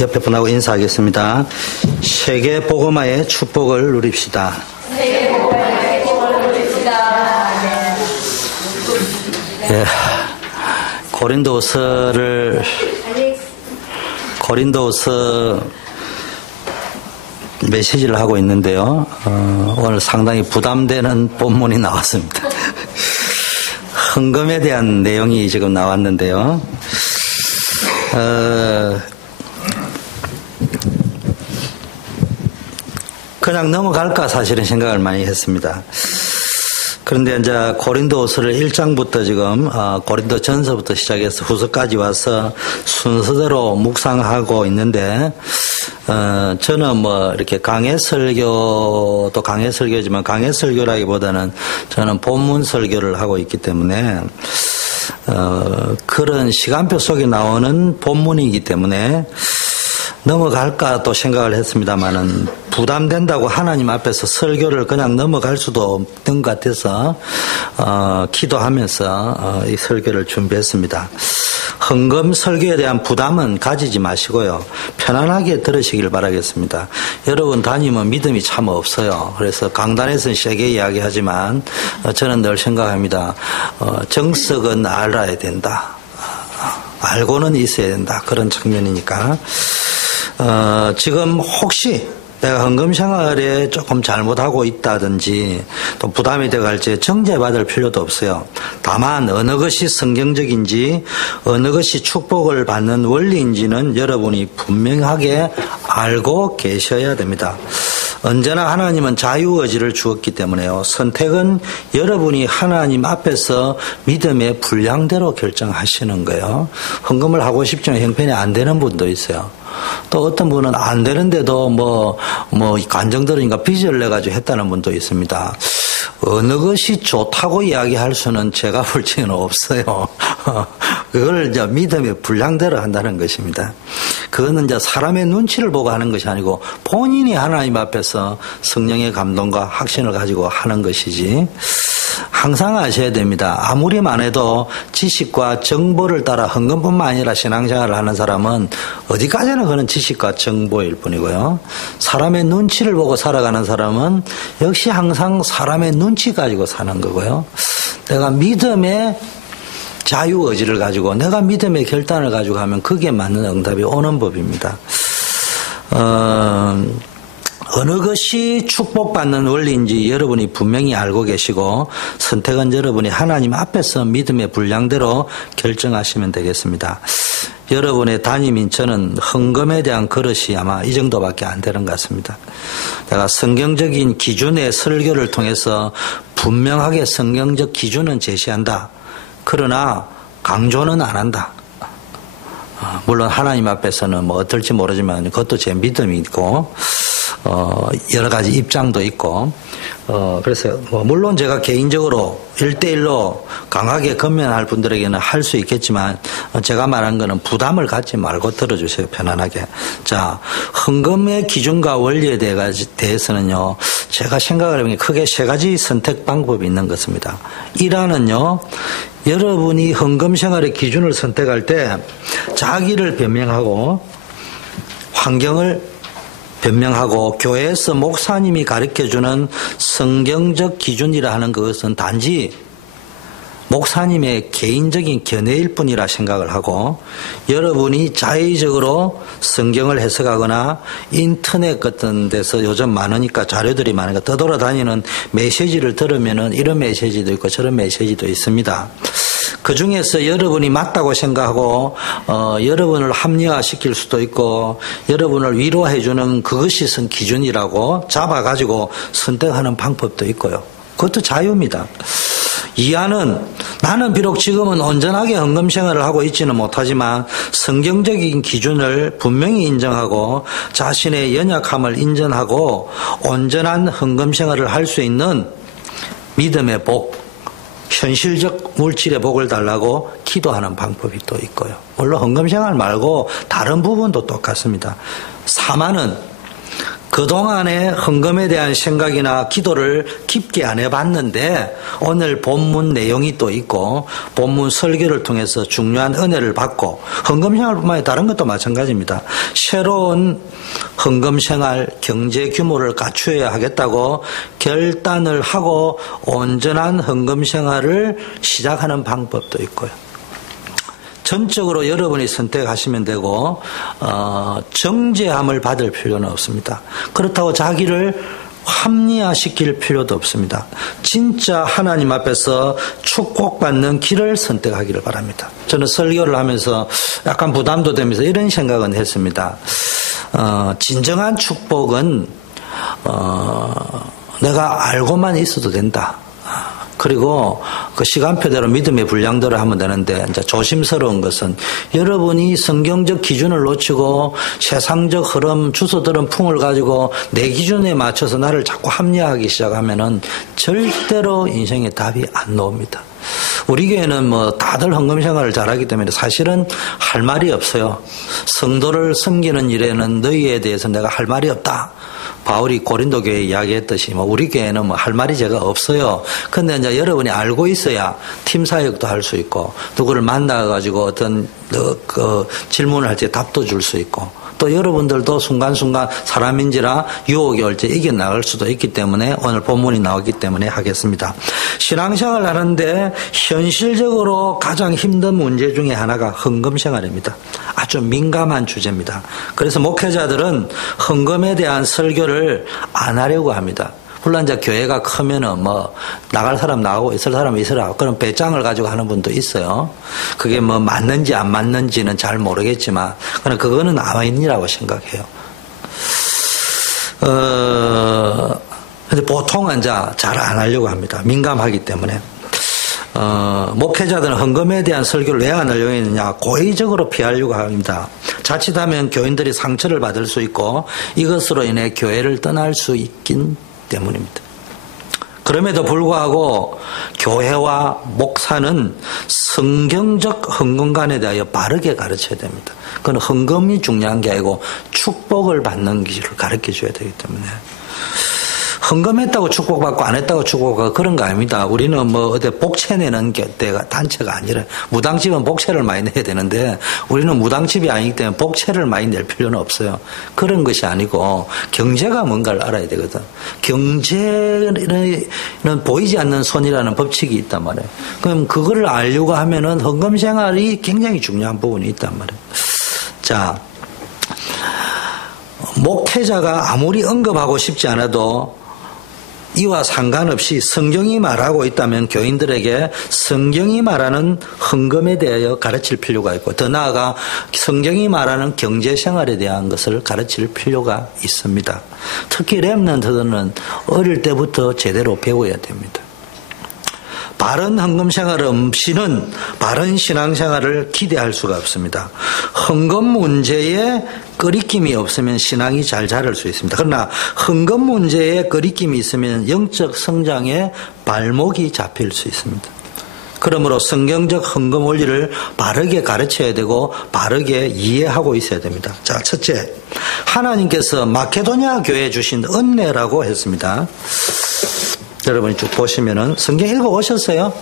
옆에 분하고 인사하겠습니다. 세계 복음화의 축복을 누립시다. 세계 복음화의 축복을 누립시다. 예, 고린도서 메시지를 하고 있는데요. 오늘 상당히 부담되는 본문이 나왔습니다. 헌금에 대한 내용이 지금 나왔는데요. 그냥 넘어갈까 사실은 생각을 많이 했습니다. 그런데 이제 고린도서를 1장부터 지금 고린도 전서부터 시작해서 후서까지 와서 순서대로 묵상하고 있는데 저는 뭐 이렇게 강해 설교도 강해 설교지만 강해 설교라기보다는 저는 본문 설교를 하고 있기 때문에 그런 시간표 속에 나오는 본문이기 때문에 넘어갈까 또 생각을 했습니다만은 부담된다고 하나님 앞에서 설교를 그냥 넘어갈 수도 없는 것 같아서 기도하면서 이 설교를 준비했습니다. 헌금 설교에 대한 부담은 가지지 마시고요. 편안하게 들으시길 바라겠습니다. 여러분 다니면 믿음이 참 없어요. 그래서 강단에서는 세게 이야기하지만 저는 늘 생각합니다. 정석은 알아야 된다. 알고는 있어야 된다. 그런 측면이니까. 지금 혹시 내가 헌금 생활에 조금 잘못하고 있다든지 또 부담이 돼갈지 정죄받을 필요도 없어요. 다만 어느 것이 성경적인지 어느 것이 축복을 받는 원리인지는 여러분이 분명하게 알고 계셔야 됩니다. 언제나 하나님은 자유의지를 주었기 때문에요. 선택은 여러분이 하나님 앞에서 믿음의 분량대로 결정하시는 거예요. 헌금을 하고 싶지만 형편이 안 되는 분도 있어요. 또 어떤 분은 안 되는데도 간정 들으니까 빚을 내가지고 했다는 분도 있습니다. 어느 것이 좋다고 이야기할 수는 제가 볼 적은 없어요. 그걸 이제 믿음의 분량대로 한다는 것입니다. 그거는 이제 사람의 눈치를 보고 하는 것이 아니고 본인이 하나님 앞에서 성령의 감동과 확신을 가지고 하는 것이지. 항상 아셔야 됩니다. 아무리만 해도 지식과 정보를 따라 헌금뿐만 아니라 신앙생활을 하는 사람은 어디까지나 그런 지식과 정보일 뿐이고요. 사람의 눈치를 보고 살아가는 사람은 역시 항상 사람의 눈치 가지고 사는 거고요. 내가 믿음의 자유의지를 가지고 내가 믿음의 결단을 가지고 하면 그게 맞는 응답이 오는 법입니다. 어느 것이 축복받는 원리인지 여러분이 분명히 알고 계시고 선택은 여러분이 하나님 앞에서 믿음의 분량대로 결정하시면 되겠습니다. 여러분의 담임인 저는 헌금에 대한 그릇이 아마 이 정도밖에 안 되는 것 같습니다. 내가 성경적인 기준의 설교를 통해서 분명하게 성경적 기준은 제시한다. 그러나 강조는 안 한다. 물론 하나님 앞에서는 뭐 어떨지 모르지만 그것도 제 믿음이 있고 여러 가지 입장도 있고 그래서 물론 제가 개인적으로 1대1로 강하게 건면할 분들에게는 할 수 있겠지만 제가 말한 거는 부담을 갖지 말고 들어주세요. 편안하게. 자, 헌금의 기준과 원리에 대해서는요, 제가 생각을 해보니 크게 세 가지 선택 방법이 있는 것입니다. 1화는요, 여러분이 헌금 생활의 기준을 선택할 때 자기를 변명하고 환경을 변명하고 교회에서 목사님이 가르쳐주는 성경적 기준이라 하는 그것은 단지 목사님의 개인적인 견해일 뿐이라 생각을 하고 여러분이 자의적으로 성경을 해석하거나 인터넷 같은 데서 요즘 많으니까 자료들이 많으니까 떠돌아다니는 메시지를 들으면은 이런 메시지도 있고 저런 메시지도 있습니다. 그 중에서 여러분이 맞다고 생각하고 여러분을 합리화시킬 수도 있고 여러분을 위로해주는 그것이 기준이라고 잡아가지고 선택하는 방법도 있고요. 그것도 자유입니다. 이하는 나는 비록 지금은 온전하게 헌금 생활을 하고 있지는 못하지만 성경적인 기준을 분명히 인정하고 자신의 연약함을 인정하고 온전한 헌금 생활을 할 수 있는 믿음의 복, 현실적 물질의 복을 달라고 기도하는 방법이 또 있고요. 물론 헌금 생활 말고 다른 부분도 똑같습니다. 3화는 그동안에 헌금에 대한 생각이나 기도를 깊게 안 해봤는데 오늘 본문 내용이 또 있고 본문 설교를 통해서 중요한 은혜를 받고 헌금 생활뿐만 아니라 다른 것도 마찬가지입니다. 새로운 헌금 생활 경제 규모를 갖추어야 하겠다고 결단을 하고 온전한 헌금 생활을 시작하는 방법도 있고요. 전적으로 여러분이 선택하시면 되고 정죄함을 받을 필요는 없습니다. 그렇다고 자기를 합리화시킬 필요도 없습니다. 진짜 하나님 앞에서 축복받는 길을 선택하기를 바랍니다. 저는 설교를 하면서 약간 부담도 되면서 이런 생각은 했습니다. 진정한 축복은 내가 알고만 있어도 된다. 그리고 그 시간표대로 믿음의 분량대로 하면 되는데 이제 조심스러운 것은 여러분이 성경적 기준을 놓치고 세상적 흐름, 주소들은 풍을 가지고 내 기준에 맞춰서 나를 자꾸 합리화하기 시작하면은 절대로 인생에 답이 안 나옵니다. 우리 교회는 뭐 다들 헌금 생활을 잘하기 때문에 사실은 할 말이 없어요. 성도를 섬기는 일에는 너희에 대해서 내가 할 말이 없다. 바울이 고린도 교회에 이야기했듯이 우리 교회는 할 말이 제가 없어요. 근데 이제 여러분이 알고 있어야 팀 사역도 할 수 있고 누구를 만나가지고 어떤 그 질문을 할 때 답도 줄 수 있고 또 여러분들도 순간순간 사람인지라 유혹이 올 때 이겨나갈 수도 있기 때문에 오늘 본문이 나오기 때문에 하겠습니다. 신앙생활을 하는데 현실적으로 가장 힘든 문제 중에 하나가 헌금 생활입니다. 아주 민감한 주제입니다. 그래서 목회자들은 헌금에 대한 설교를 안 하려고 합니다. 물론 이제 교회가 크면은 나갈 사람 나가고 있을 사람 있으라 그런 배짱을 가지고 하는 분도 있어요. 그게 맞는지 안 맞는지는 잘 모르겠지만 그냥 그거는 아멘이라고 생각해요. 근데 보통은 이제 잘 안 하려고 합니다. 민감하기 때문에. 목회자들은 헌금에 대한 설교를 왜 안 하려고 했느냐, 고의적으로 피하려고 합니다. 자칫하면 교인들이 상처를 받을 수 있고 이것으로 인해 교회를 떠날 수 있긴 때문입니다. 그럼에도 불구하고 교회와 목사는 성경적 헌금관에 대하여 바르게 가르쳐야 됩니다. 그건 헌금이 중요한 게 아니고 축복을 받는 길을 가르쳐 줘야 되기 때문에. 헌금했다고 축복받고 안 했다고 축복받고 그런 거 아닙니다. 우리는 어디 복채 내는 때가 단체가 아니라 무당집은 복채를 많이 내야 되는데 우리는 무당집이 아니기 때문에 복채를 많이 낼 필요는 없어요. 그런 것이 아니고 경제가 뭔가를 알아야 되거든. 경제는 보이지 않는 손이라는 법칙이 있단 말이에요. 그럼 그거를 알려고 하면은 헌금 생활이 굉장히 중요한 부분이 있단 말이에요. 자, 목회자가 아무리 언급하고 싶지 않아도 이와 상관없이 성경이 말하고 있다면 교인들에게 성경이 말하는 헌금에 대하여 가르칠 필요가 있고 더 나아가 성경이 말하는 경제생활에 대한 것을 가르칠 필요가 있습니다. 특히 렘넌트들은 어릴 때부터 제대로 배워야 됩니다. 바른 헌금 생활 없이는 바른 신앙생활을 기대할 수가 없습니다. 헌금 문제에 꺼리낌이 없으면 신앙이 잘 자랄 수 있습니다. 그러나 헌금 문제에 꺼리낌이 있으면 영적 성장에 발목이 잡힐 수 있습니다. 그러므로 성경적 헌금 원리를 바르게 가르쳐야 되고 바르게 이해하고 있어야 됩니다. 자, 첫째, 하나님께서 마케도니아 교회에 주신 은혜라고 했습니다. 여러분이 쭉 보시면은 성경 읽어 오셨어요?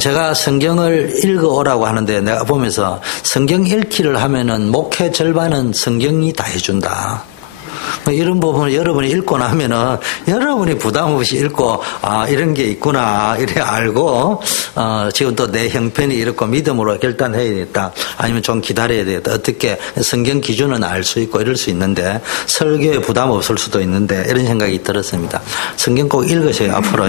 제가 성경을 읽어오라고 하는데 내가 보면서 성경 읽기를 하면은 목회 절반은 성경이 다 해준다. 이런 부분을 여러분이 읽고 나면은 여러분이 부담 없이 읽고 이런 게 있구나 이래 알고 지금 또 내 형편이 이렇고 믿음으로 결단해야겠다 아니면 좀 기다려야 되겠다 어떻게 성경 기준은 알 수 있고 이럴 수 있는데 설교에 부담 없을 수도 있는데 이런 생각이 들었습니다. 성경 꼭 읽으세요 앞으로.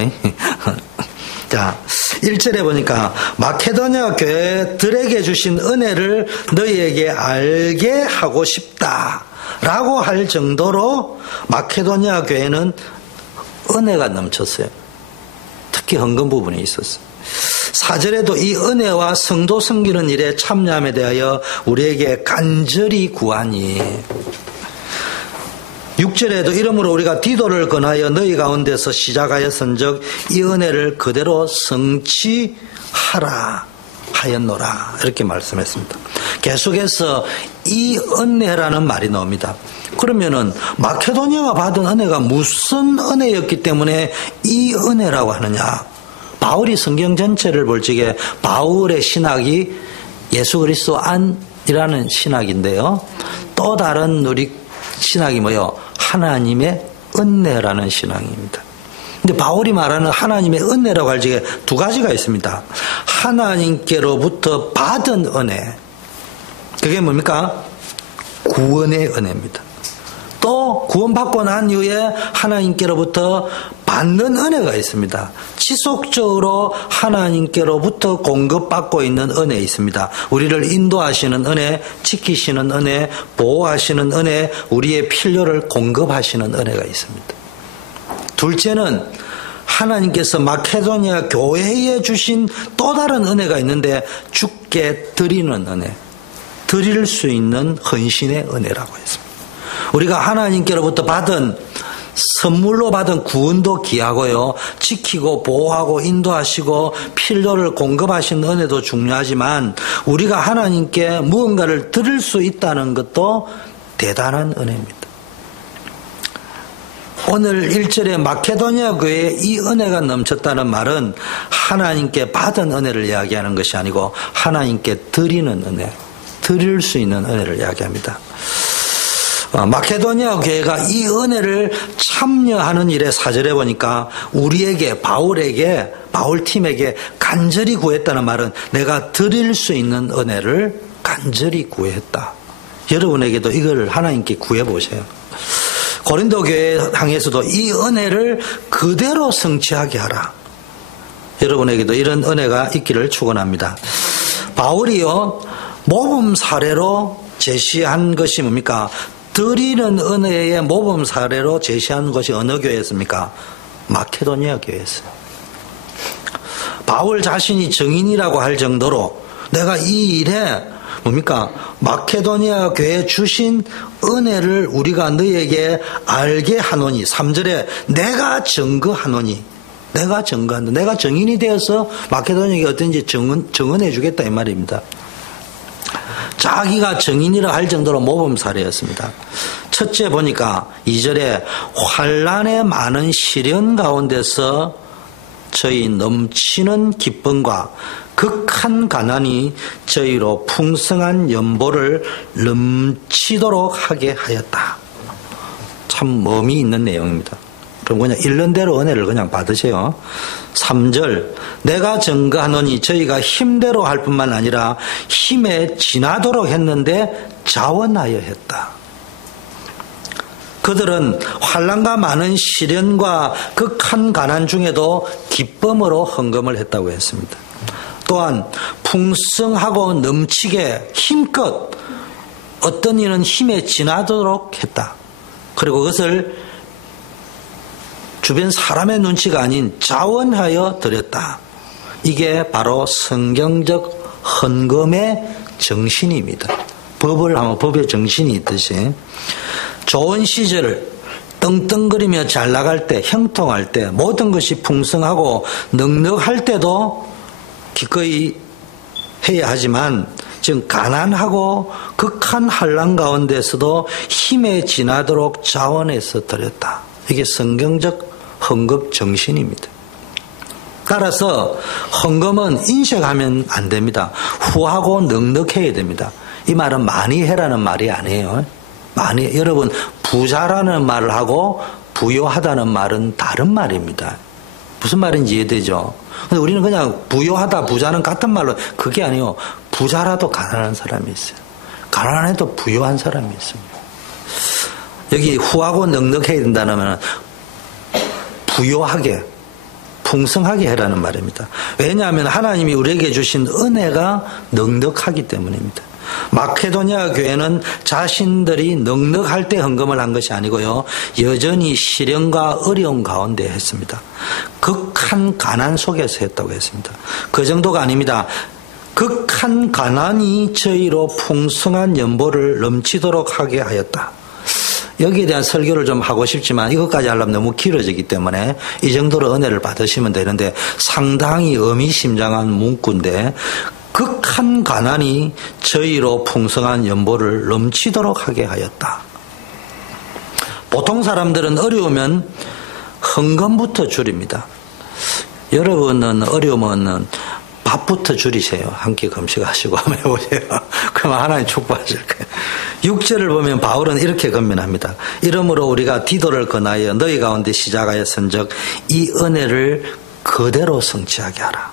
자, 1절에 보니까 마케도니아 교회들에게 주신 은혜를 너희에게 알게 하고 싶다 라고 할 정도로 마케도니아 교회는 은혜가 넘쳤어요. 특히 헌금 부분에 있었어요. 4절에도 이 은혜와 성도 섬기는 일에 참여함에 대하여 우리에게 간절히 구하니 6절에도 이러므로 우리가 디도를 권하여 너희 가운데서 시작하였은즉 이 은혜를 그대로 성취하라 하였노라 이렇게 말씀했습니다. 계속해서 이 은혜라는 말이 나옵니다. 그러면은 마케도니아가 받은 은혜가 무슨 은혜였기 때문에 이 은혜라고 하느냐? 바울이 성경 전체를 볼 적에 바울의 신학이 예수 그리스도 안이라는 신학인데요. 또 다른 우리 신학이 뭐요? 하나님의 은혜라는 신앙입니다. 근데 바울이 말하는 하나님의 은혜라고 할 적에 두 가지가 있습니다. 하나님께로부터 받은 은혜. 그게 뭡니까? 구원의 은혜입니다. 또 구원받고 난 이후에 하나님께로부터 받는 은혜가 있습니다. 지속적으로 하나님께로부터 공급받고 있는 은혜 있습니다. 우리를 인도하시는 은혜, 지키시는 은혜, 보호하시는 은혜, 우리의 필요를 공급하시는 은혜가 있습니다. 둘째는 하나님께서 마케도니아 교회에 주신 또 다른 은혜가 있는데 주께 드리는 은혜, 드릴 수 있는 헌신의 은혜라고 했습니다. 우리가 하나님께로부터 받은 선물로 받은 구원도 귀하고요. 지키고 보호하고 인도하시고 필요를 공급하시는 은혜도 중요하지만 우리가 하나님께 무언가를 드릴 수 있다는 것도 대단한 은혜입니다. 오늘 1절에 마케도니아 교회에 이 은혜가 넘쳤다는 말은 하나님께 받은 은혜를 이야기하는 것이 아니고 하나님께 드리는 은혜, 드릴 수 있는 은혜를 이야기합니다. 마케도니아 교회가 이 은혜를 참여하는 일에 4절에 보니까 우리에게 바울팀에게 간절히 구했다는 말은 내가 드릴 수 있는 은혜를 간절히 구했다. 여러분에게도 이걸 하나님께 구해보세요. 고린도 교회 향해서도 이 은혜를 그대로 성취하게 하라. 여러분에게도 이런 은혜가 있기를 축원합니다. 바울이요 모범 사례로 제시한 것이 뭡니까? 드리는 은혜의 모범 사례로 제시한 것이 어느 교회였습니까? 마케도니아 교회였어요. 바울 자신이 증인이라고 할 정도로 내가 이 일에 뭡니까? 마케도니아 교회에 주신 은혜를 우리가 너희에게 알게 하노니 3절에 내가 증거하노니 내가 증거한다. 내가 증인이 되어서 마케도니아에 어떤지 증언해 주겠다 이 말입니다. 자기가 증인이라 할 정도로 모범 사례였습니다. 첫째 보니까 2절에 환난의 많은 시련 가운데서 저희 넘치는 기쁨과 극한 가난이 저희로 풍성한 연보를 넘치도록 하게 하였다. 참 의미 있는 내용입니다. 그럼 그냥 읽는 대로 은혜를 그냥 받으세요. 3절 내가 증거하노니 저희가 힘대로 할 뿐만 아니라 힘에 지나도록 했는데 자원하여 했다. 그들은 환난과 많은 시련과 극한 가난 중에도 기쁨으로 헌금을 했다고 했습니다. 또한 풍성하고 넘치게 힘껏 어떤 이는 힘에 지나도록 했다. 그리고 그것을 주변 사람의 눈치가 아닌 자원하여 드렸다. 이게 바로 성경적 헌금의 정신입니다. 법을 하면 법의 정신이 있듯이 좋은 시절을 떵떵거리며 잘 나갈 때, 형통할 때, 모든 것이 풍성하고 넉넉할 때도 기꺼이 해야 하지만 지금 가난하고 극한 환난 가운데서도 힘에 지나도록 자원해서 드렸다. 이게 성경적 헌금 정신입니다. 따라서 헌금은 인색하면 안 됩니다. 후하고 넉넉해야 됩니다. 이 말은 많이 해라는 말이 아니에요. 여러분 부자라는 말을 하고 부요하다는 말은 다른 말입니다. 무슨 말인지 이해되죠? 근데 우리는 그냥 부요하다 부자는 같은 말로 그게 아니에요. 부자라도 가난한 사람이 있어요. 가난해도 부요한 사람이 있습니다. 여기 후하고 넉넉해야 된다면 부요하게 풍성하게 해라는 말입니다. 왜냐하면 하나님이 우리에게 주신 은혜가 넉넉하기 때문입니다. 마케도니아 교회는 자신들이 넉넉할 때 헌금을 한 것이 아니고요. 여전히 시련과 어려움 가운데 했습니다. 극한 가난 속에서 했다고 했습니다. 그 정도가 아닙니다. 극한 가난이 저희로 풍성한 연보를 넘치도록 하게 하였다. 여기에 대한 설교를 좀 하고 싶지만 이것까지 하려면 너무 길어지기 때문에 이 정도로 은혜를 받으시면 되는데 상당히 의미심장한 문구인데 극한 가난이 저희로 풍성한 연보를 넘치도록 하게 하였다. 보통 사람들은 어려우면 헌금부터 줄입니다. 여러분은 어려우면 밥부터 줄이세요. 한 끼 금식하시고 한번 해보세요. 그러면 하나님 축복하실 거예요. 6절을 보면 바울은 이렇게 건면합니다. 이러므로 우리가 디도를 권하여 너희 가운데 시작하였은즉 이 은혜를 그대로 성취하게 하라.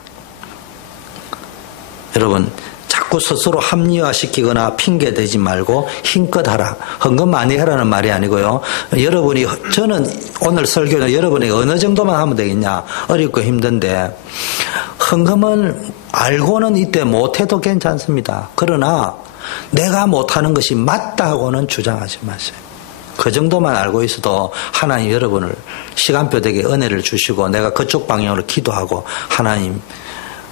여러분, 자꾸 스스로 합리화시키거나 핑계대지 말고 힘껏 하라. 헌금 많이 하라는 말이 아니고요. 저는 오늘 설교는 여러분이 어느 정도만 하면 되겠냐. 어렵고 힘든데 헌금은 알고는 이때 못해도 괜찮습니다. 그러나 내가 못하는 것이 맞다고는 주장하지 마세요. 그 정도만 알고 있어도 하나님 여러분을 시간표 되게 은혜를 주시고 내가 그쪽 방향으로 기도하고 하나님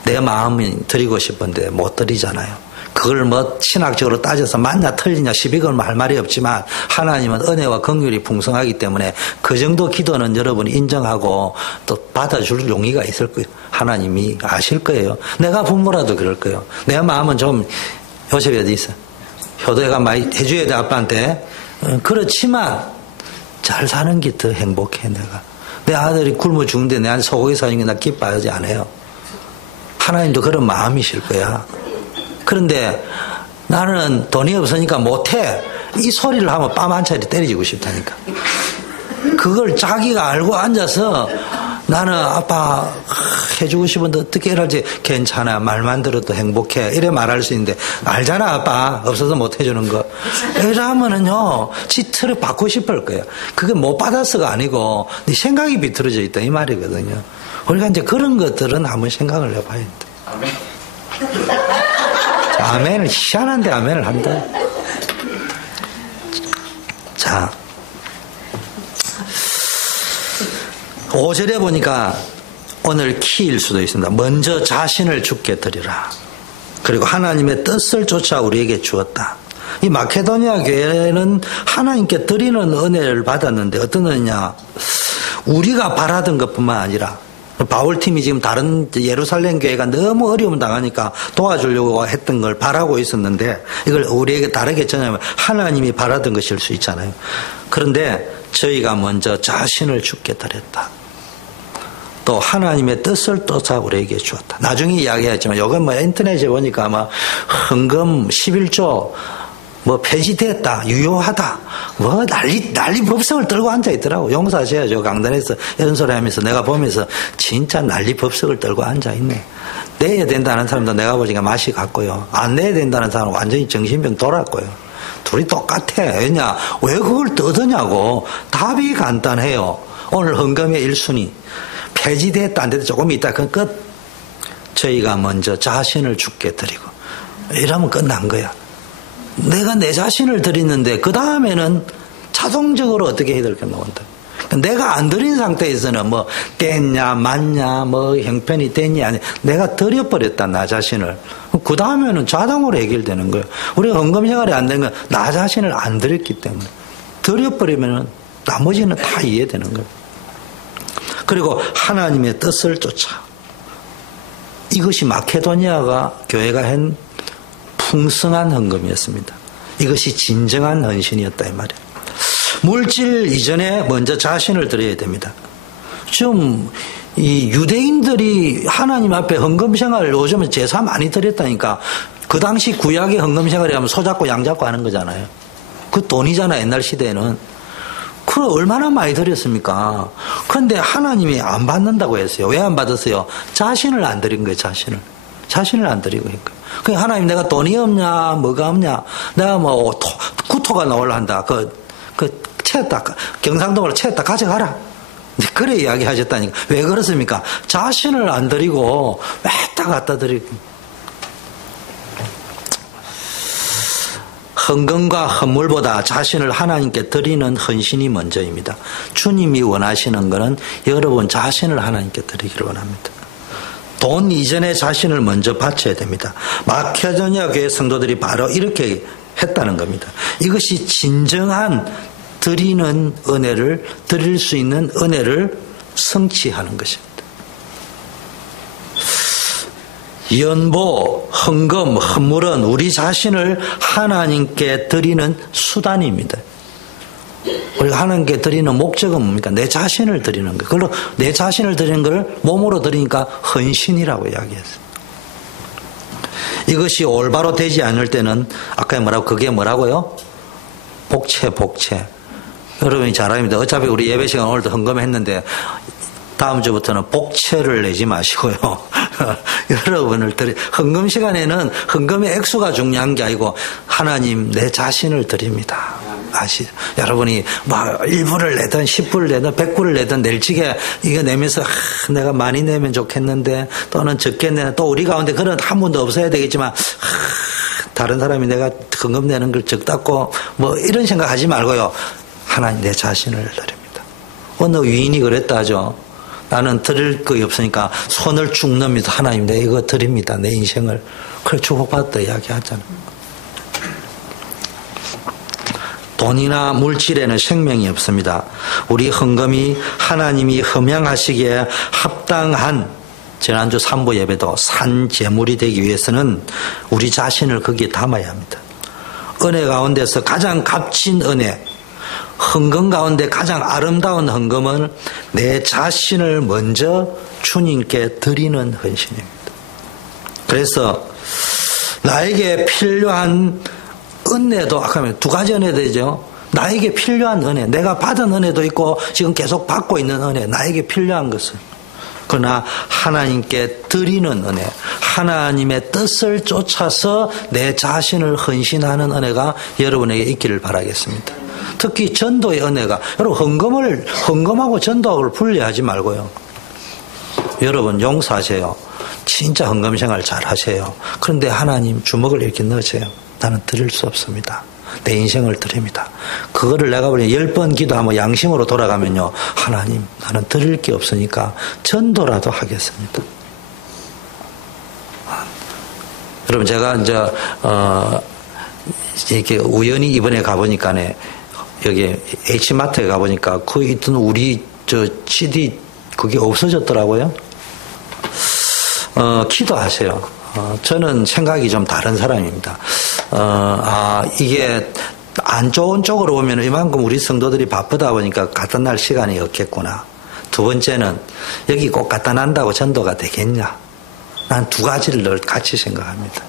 내 마음이 드리고 싶은데 못 드리잖아요. 그걸 뭐 신학적으로 따져서 맞냐 틀리냐 시비걸 할 말이 없지만 하나님은 은혜와 긍휼이 풍성하기 때문에 그 정도 기도는 여러분이 인정하고 또 받아줄 용의가 있을 거예요. 하나님이 아실 거예요. 내가 부모라도 그럴 거예요. 내 마음은 좀 요셉이 어디 있어? 효도가 많이 해줘야 돼 아빠한테. 그렇지만 잘 사는 게 더 행복해. 내가 내 아들이 굶어 죽는데 내한테 소고기 사주는 게 나 기뻐하지 않아요. 하나님도 그런 마음이실 거야. 그런데 나는 돈이 없으니까 못해. 이 소리를 하면 뺨 한 차례 때리고 싶다니까. 그걸 자기가 알고 앉아서 나는 아빠 해주고 싶은데 어떻게 해야지. 괜찮아. 말만 들어도 행복해. 이래 말할 수 있는데 알잖아 아빠. 없어서 못 해주는 거. 이러면은요 지트를 받고 싶을 거예요. 그게 못 받아서가 아니고 네 생각이 비틀어져 있다 이 말이거든요. 우리가 이제 그런 것들은 한번 생각을 해봐야 돼. 아멘. 아멘을 희한한데 아멘을 한다. 자, 5절에 보니까 오늘 키일 수도 있습니다. 먼저 자신을 주께 드리라. 그리고 하나님의 뜻을 쫓아 우리에게 주었다. 이 마케도니아 교회는 하나님께 드리는 은혜를 받았는데 어떤 은혜냐? 우리가 바라던 것뿐만 아니라 바울팀이 지금 다른 예루살렘 교회가 너무 어려움 당하니까 도와주려고 했던 걸 바라고 있었는데 이걸 우리에게 다르게 전하면 하나님이 바라던 것일 수 있잖아요. 그런데 저희가 먼저 자신을 주께 드렸다. 또 하나님의 뜻을 쫓아 우리에게 주었다. 나중에 이야기했지만 이건 뭐 인터넷에 보니까 아마 헌금 11조 뭐 폐지됐다, 유효하다, 뭐 난리 법석을 떨고 앉아 있더라고. 용서하셔야죠. 강단에서 이런 소리 하면서 내가 보면서 진짜 난리 법석을 떨고 앉아 있네. 내야 된다는 사람도 내가 보니까 맛이 같고요. 안 내야 된다는 사람은 완전히 정신병 돌았고요. 둘이 똑같아. 왜냐? 왜 그걸 떠드냐고. 답이 간단해요. 오늘 헌금의 1순위. 폐지됐다, 안 됐다, 조금 있다. 그건 끝. 저희가 먼저 자신을 주께 드리고. 이러면 끝난 거야. 내가 내 자신을 드리는데 그 다음에는 자동적으로 어떻게 해야 될까 나온다. 내가 안 드린 상태에서는 뭐 뗐냐 맞냐 뭐 형편이 됐냐 아니 내가 드려버렸다 나 자신을. 그 다음에는 자동으로 해결되는 거예요. 우리가 헌금 생활이 안 된 건 나 자신을 안 드렸기 때문에. 드려버리면 나머지는 다 이해되는 거예요. 그리고 하나님의 뜻을 쫓아. 이것이 마케도니아가 교회가 한 풍성한 헌금이었습니다. 이것이 진정한 헌신이었다 이 말이에요. 물질 이전에 먼저 자신을 드려야 됩니다. 좀 이 유대인들이 하나님 앞에 헌금 생활을 요즘은 제사 많이 드렸다니까. 그 당시 구약의 헌금 생활이 하면 소 잡고 양 잡고 하는 거잖아요. 그 돈이잖아 옛날 시대에는. 그걸 얼마나 많이 드렸습니까? 그런데 하나님이 안 받는다고 했어요. 왜 안 받았어요? 자신을 안 드린 거예요. 자신을 안 드리고 했고. 그냥 하나님 내가 돈이 없냐 뭐가 없냐 내가 뭐 구토가 나오려 한다 그 채였다 경상도로 채였다 가져가라 그래 이야기하셨다니까. 왜 그렇습니까? 자신을 안 드리고 왔다 갔다 드리고. 헌금과 헌물보다 자신을 하나님께 드리는 헌신이 먼저입니다. 주님이 원하시는 것은 여러분 자신을 하나님께 드리기를 원합니다. 돈 이전에 자신을 먼저 바쳐야 됩니다. 마케도니아 교회 성도들이 바로 이렇게 했다는 겁니다. 이것이 진정한 드리는 은혜를, 드릴 수 있는 은혜를 성취하는 것입니다. 연보, 헌금, 헌물은 우리 자신을 하나님께 드리는 수단입니다. 우리가 하나님께 드리는 목적은 뭡니까? 내 자신을 드리는 거예요. 그걸로 내 자신을 드리는 걸 몸으로 드리니까 헌신이라고 이야기했어요. 이것이 올바로 되지 않을 때는 아까 그게 뭐라고요? 복채. 여러분이 잘 압니다. 어차피 우리 예배 시간 오늘도 헌금했는데 다음 주부터는 복채를 내지 마시고요. 여러분을 헌금 시간에는 헌금의 액수가 중요한 게 아니고 하나님 내 자신을 드립니다. 여러분이 뭐 1불을 내든 10불을 내든 100불을 내든 낼지게 이거 내면서 내가 많이 내면 좋겠는데 또는 적게 내는 또 우리 가운데 그런 한 분도 없어야 되겠지만 다른 사람이 내가 헌금 내는 걸 적다고 뭐 이런 생각하지 말고요. 하나님 내 자신을 드립니다. 어느 위인이 그랬다 하죠. 나는 드릴 거 없으니까 손을 쭉 넘으면서 하나님 내 이거 드립니다. 내 인생을. 그래 축복받았다 이야기하잖아요. 돈이나 물질에는 생명이 없습니다. 우리 헌금이 하나님이 흠양하시기에 합당한 지난주 3부 예배도 산 제물이 되기 위해서는 우리 자신을 거기에 담아야 합니다. 은혜 가운데서 가장 값진 은혜, 헌금 가운데 가장 아름다운 헌금은 내 자신을 먼저 주님께 드리는 헌신입니다. 그래서 나에게 필요한 은혜도 아까 두 가지 은혜 되죠. 나에게 필요한 은혜, 내가 받은 은혜도 있고 지금 계속 받고 있는 은혜, 나에게 필요한 것은 그러나 하나님께 드리는 은혜, 하나님의 뜻을 쫓아서 내 자신을 헌신하는 은혜가 여러분에게 있기를 바라겠습니다. 특히 전도의 은혜가, 여러분 헌금하고 전도하고를 분리하지 말고요. 여러분 용서하세요. 진짜 헌금 생활 잘 하세요. 그런데 하나님 주먹을 이렇게 넣으세요. 나는 드릴 수 없습니다. 내 인생을 드립니다. 그거를 내가 보니 10번 기도하면 양심으로 돌아가면요. 하나님 나는 드릴 게 없으니까 전도라도 하겠습니다. 여러분 제가 이제 이렇게 우연히 이번에 가보니까 여기 H마트에 가보니까 그 있던 우리 CD 그게 없어졌더라고요. 기도하세요. 저는 생각이 좀 다른 사람입니다. 이게 안 좋은 쪽으로 보면 이만큼 우리 성도들이 바쁘다 보니까 갖다 날 시간이 없겠구나. 두 번째는 여기 꼭 갖다 난다고 전도가 되겠냐. 난 두 가지를 늘 같이 생각합니다.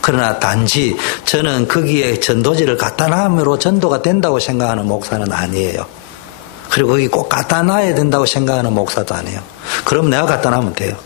그러나 단지 저는 거기에 전도지를 갖다 놔으로 전도가 된다고 생각하는 목사는 아니에요. 그리고 거기 꼭 갖다 놔야 된다고 생각하는 목사도 아니에요. 그럼 내가 갖다 놔면 돼요.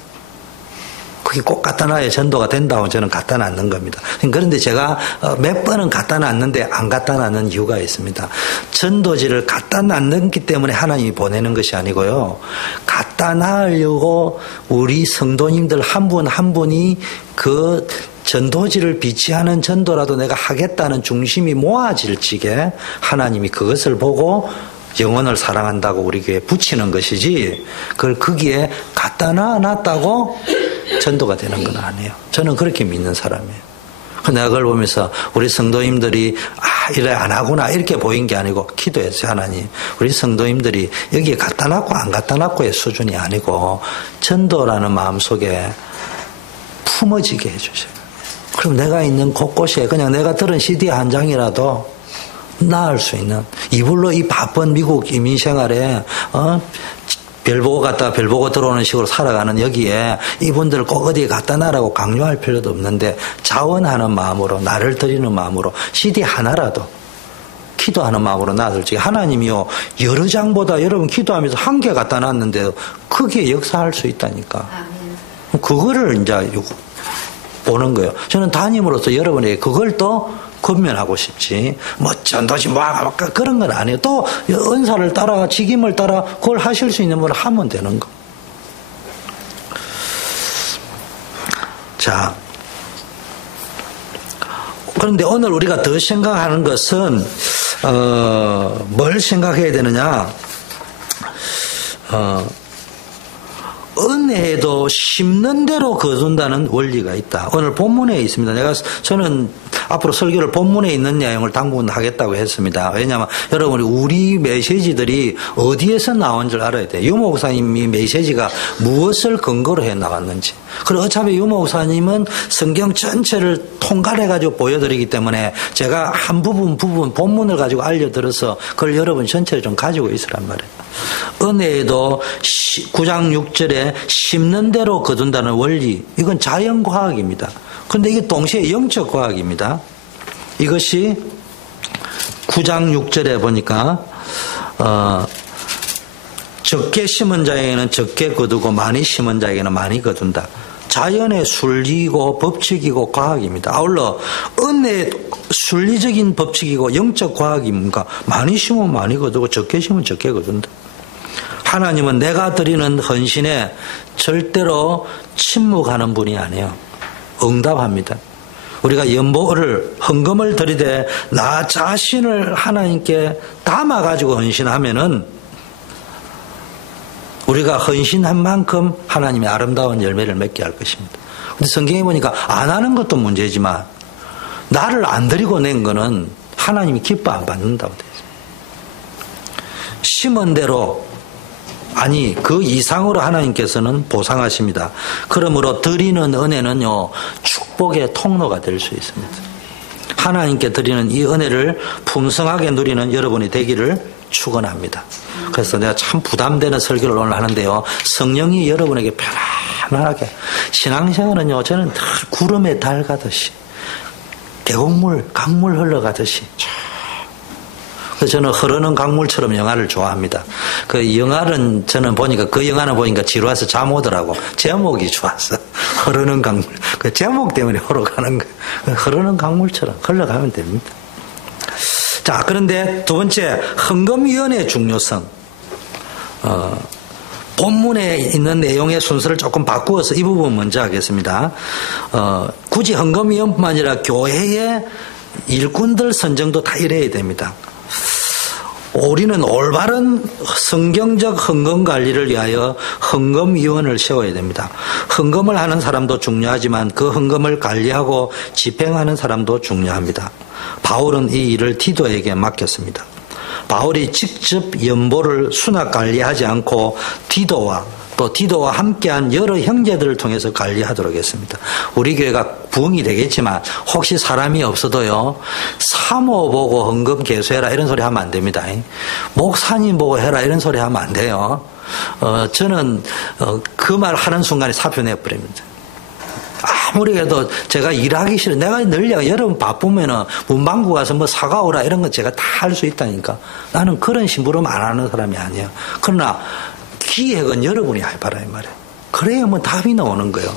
그게 꼭 갖다 놔야 전도가 된다고 저는 갖다 놨는 겁니다. 그런데 제가 몇 번은 갖다 놨는데 안 갖다 놨는 이유가 있습니다. 전도지를 갖다 놨기 때문에 하나님이 보내는 것이 아니고요. 갖다 놔으려고 우리 성도님들 한 분 한 분이 그 전도지를 비치하는 전도라도 내가 하겠다는 중심이 모아질 적에 하나님이 그것을 보고 영혼을 사랑한다고 우리 교회에 붙이는 것이지 그걸 거기에 갖다 놨다고 전도가 되는 건 아니에요. 저는 그렇게 믿는 사람이에요. 내가 그걸 보면서 우리 성도님들이 이래 안 하구나 이렇게 보인 게 아니고 기도했어요. 하나님 우리 성도님들이 여기에 갖다 놨고 안 갖다 놨고의 수준이 아니고 전도라는 마음속에 품어지게 해주세요. 그럼 내가 있는 곳곳에 그냥 내가 들은 CD 한 장이라도 나을 수 있는 이불로 이 바쁜 미국 이민생활에 별 보고 갔다가 별 보고 들어오는 식으로 살아가는 여기에 이분들을 꼭 어디에 갖다 놔라고 강요할 필요도 없는데 자원하는 마음으로 나를 드리는 마음으로 CD 하나라도 기도하는 마음으로 놔둘지 하나님이요 여러 장보다 여러분 기도하면서 한 개 갖다 놨는데 크게 역사할 수 있다니까. 그거를 이제 보는 거예요. 저는 담임으로서 여러분에게 그걸 또 건면하고 싶지. 뭐 전도지 뭐 그런 건 아니에요. 또 은사를 따라 직임을 따라 그걸 하실 수 있는 분을 하면 되는 거. 자, 그런데 오늘 우리가 더 생각하는 것은 뭘 생각해야 되느냐? 은혜도 심는 대로 거둔다는 원리가 있다. 오늘 본문에 있습니다. 저는 앞으로 설교를 본문에 있는 내용을 당분 하겠다고 했습니다. 왜냐하면 여러분이 우리 메시지들이 어디에서 나온 줄 알아야 돼요. 유 목사님이 메시지가 무엇을 근거로 해 나왔는지. 그리고 어차피 유 목사님은 성경 전체를 통괄해가지고 보여드리기 때문에 제가 한 부분 본문을 가지고 알려드려서 그걸 여러분 전체를 좀 가지고 있으란 말이에요. 은혜에도 9장 6절에 심는 대로 거둔다는 원리, 이건 자연과학입니다. 그런데 이게 동시에 영적 과학입니다. 이것이 9장 6절에 보니까 적게 심은 자에게는 적게 거두고 많이 심은 자에게는 많이 거둔다. 자연의 순리이고 법칙이고 과학입니다. 아울러 은혜의 순리적인 법칙이고 영적 과학이 뭔가 많이 심으면 많이 거두고 적게 심으면 적게 거둔다. 하나님은 내가 드리는 헌신에 절대로 침묵하는 분이 아니에요. 응답합니다. 우리가 연보를 헌금을 드리되 나 자신을 하나님께 담아가지고 헌신하면은 우리가 헌신한 만큼 하나님의 아름다운 열매를 맺게 할 것입니다. 근데 성경에 보니까 안 하는 것도 문제지만 나를 안 드리고 낸 거는 하나님이 기뻐 안 받는다고 되어 있습니다. 심은 대로 아니 그 이상으로 하나님께서는 보상하십니다. 그러므로 드리는 은혜는요 축복의 통로가 될 수 있습니다. 하나님께 드리는 이 은혜를 풍성하게 누리는 여러분이 되기를 축원합니다. 그래서 내가 참 부담되는 설교를 오늘 하는데요, 성령이 여러분에게 편안하게, 신앙생활은요 저는 늘 구름에 달 가듯이 계곡물 강물 흘러가듯이, 그래서 저는 흐르는 강물처럼 영화를 좋아합니다. 그 영화는 저는 보니까 그 영화는 보니까 지루해서 잠 오더라고. 제목이 좋았어. 흐르는 강물. 그 제목 때문에 흘러가는 거예요. 흐르는 강물처럼 흘러가면 됩니다. 자, 그런데 두 번째, 헌금위원회의 중요성. 본문에 있는 내용의 순서를 조금 바꾸어서 이 부분 먼저 하겠습니다. 굳이 헌금위원뿐만 아니라 교회의 일꾼들 선정도 다 이래야 됩니다. 우리는 올바른 성경적 헌금 관리를 위하여 헌금위원을 세워야 됩니다. 헌금을 하는 사람도 중요하지만 그 헌금을 관리하고 집행하는 사람도 중요합니다. 바울은 이 일을 디도에게 맡겼습니다. 바울이 직접 연보를 수납 관리하지 않고 디도와 함께한 여러 형제들을 통해서 관리하도록 했습니다. 우리 교회가 부흥이 되겠지만 혹시 사람이 없어도요, 사모 보고 헌금 개수해라 이런 소리 하면 안 됩니다. 목사님 보고 해라 이런 소리 하면 안 돼요. 저는 그 말 하는 순간에 사표 내버립니다. 아무리 해도 제가 일하기 싫어. 내가 늘 여러분 바쁘면은 문방구 가서 뭐 사가오라 이런 건 제가 다 할 수 있다니까. 나는 그런 심부름 안 하는 사람이 아니에요. 그러나 기획은 여러분이 해봐라 이 말이에요. 그래야 뭐 답이 나오는 거예요.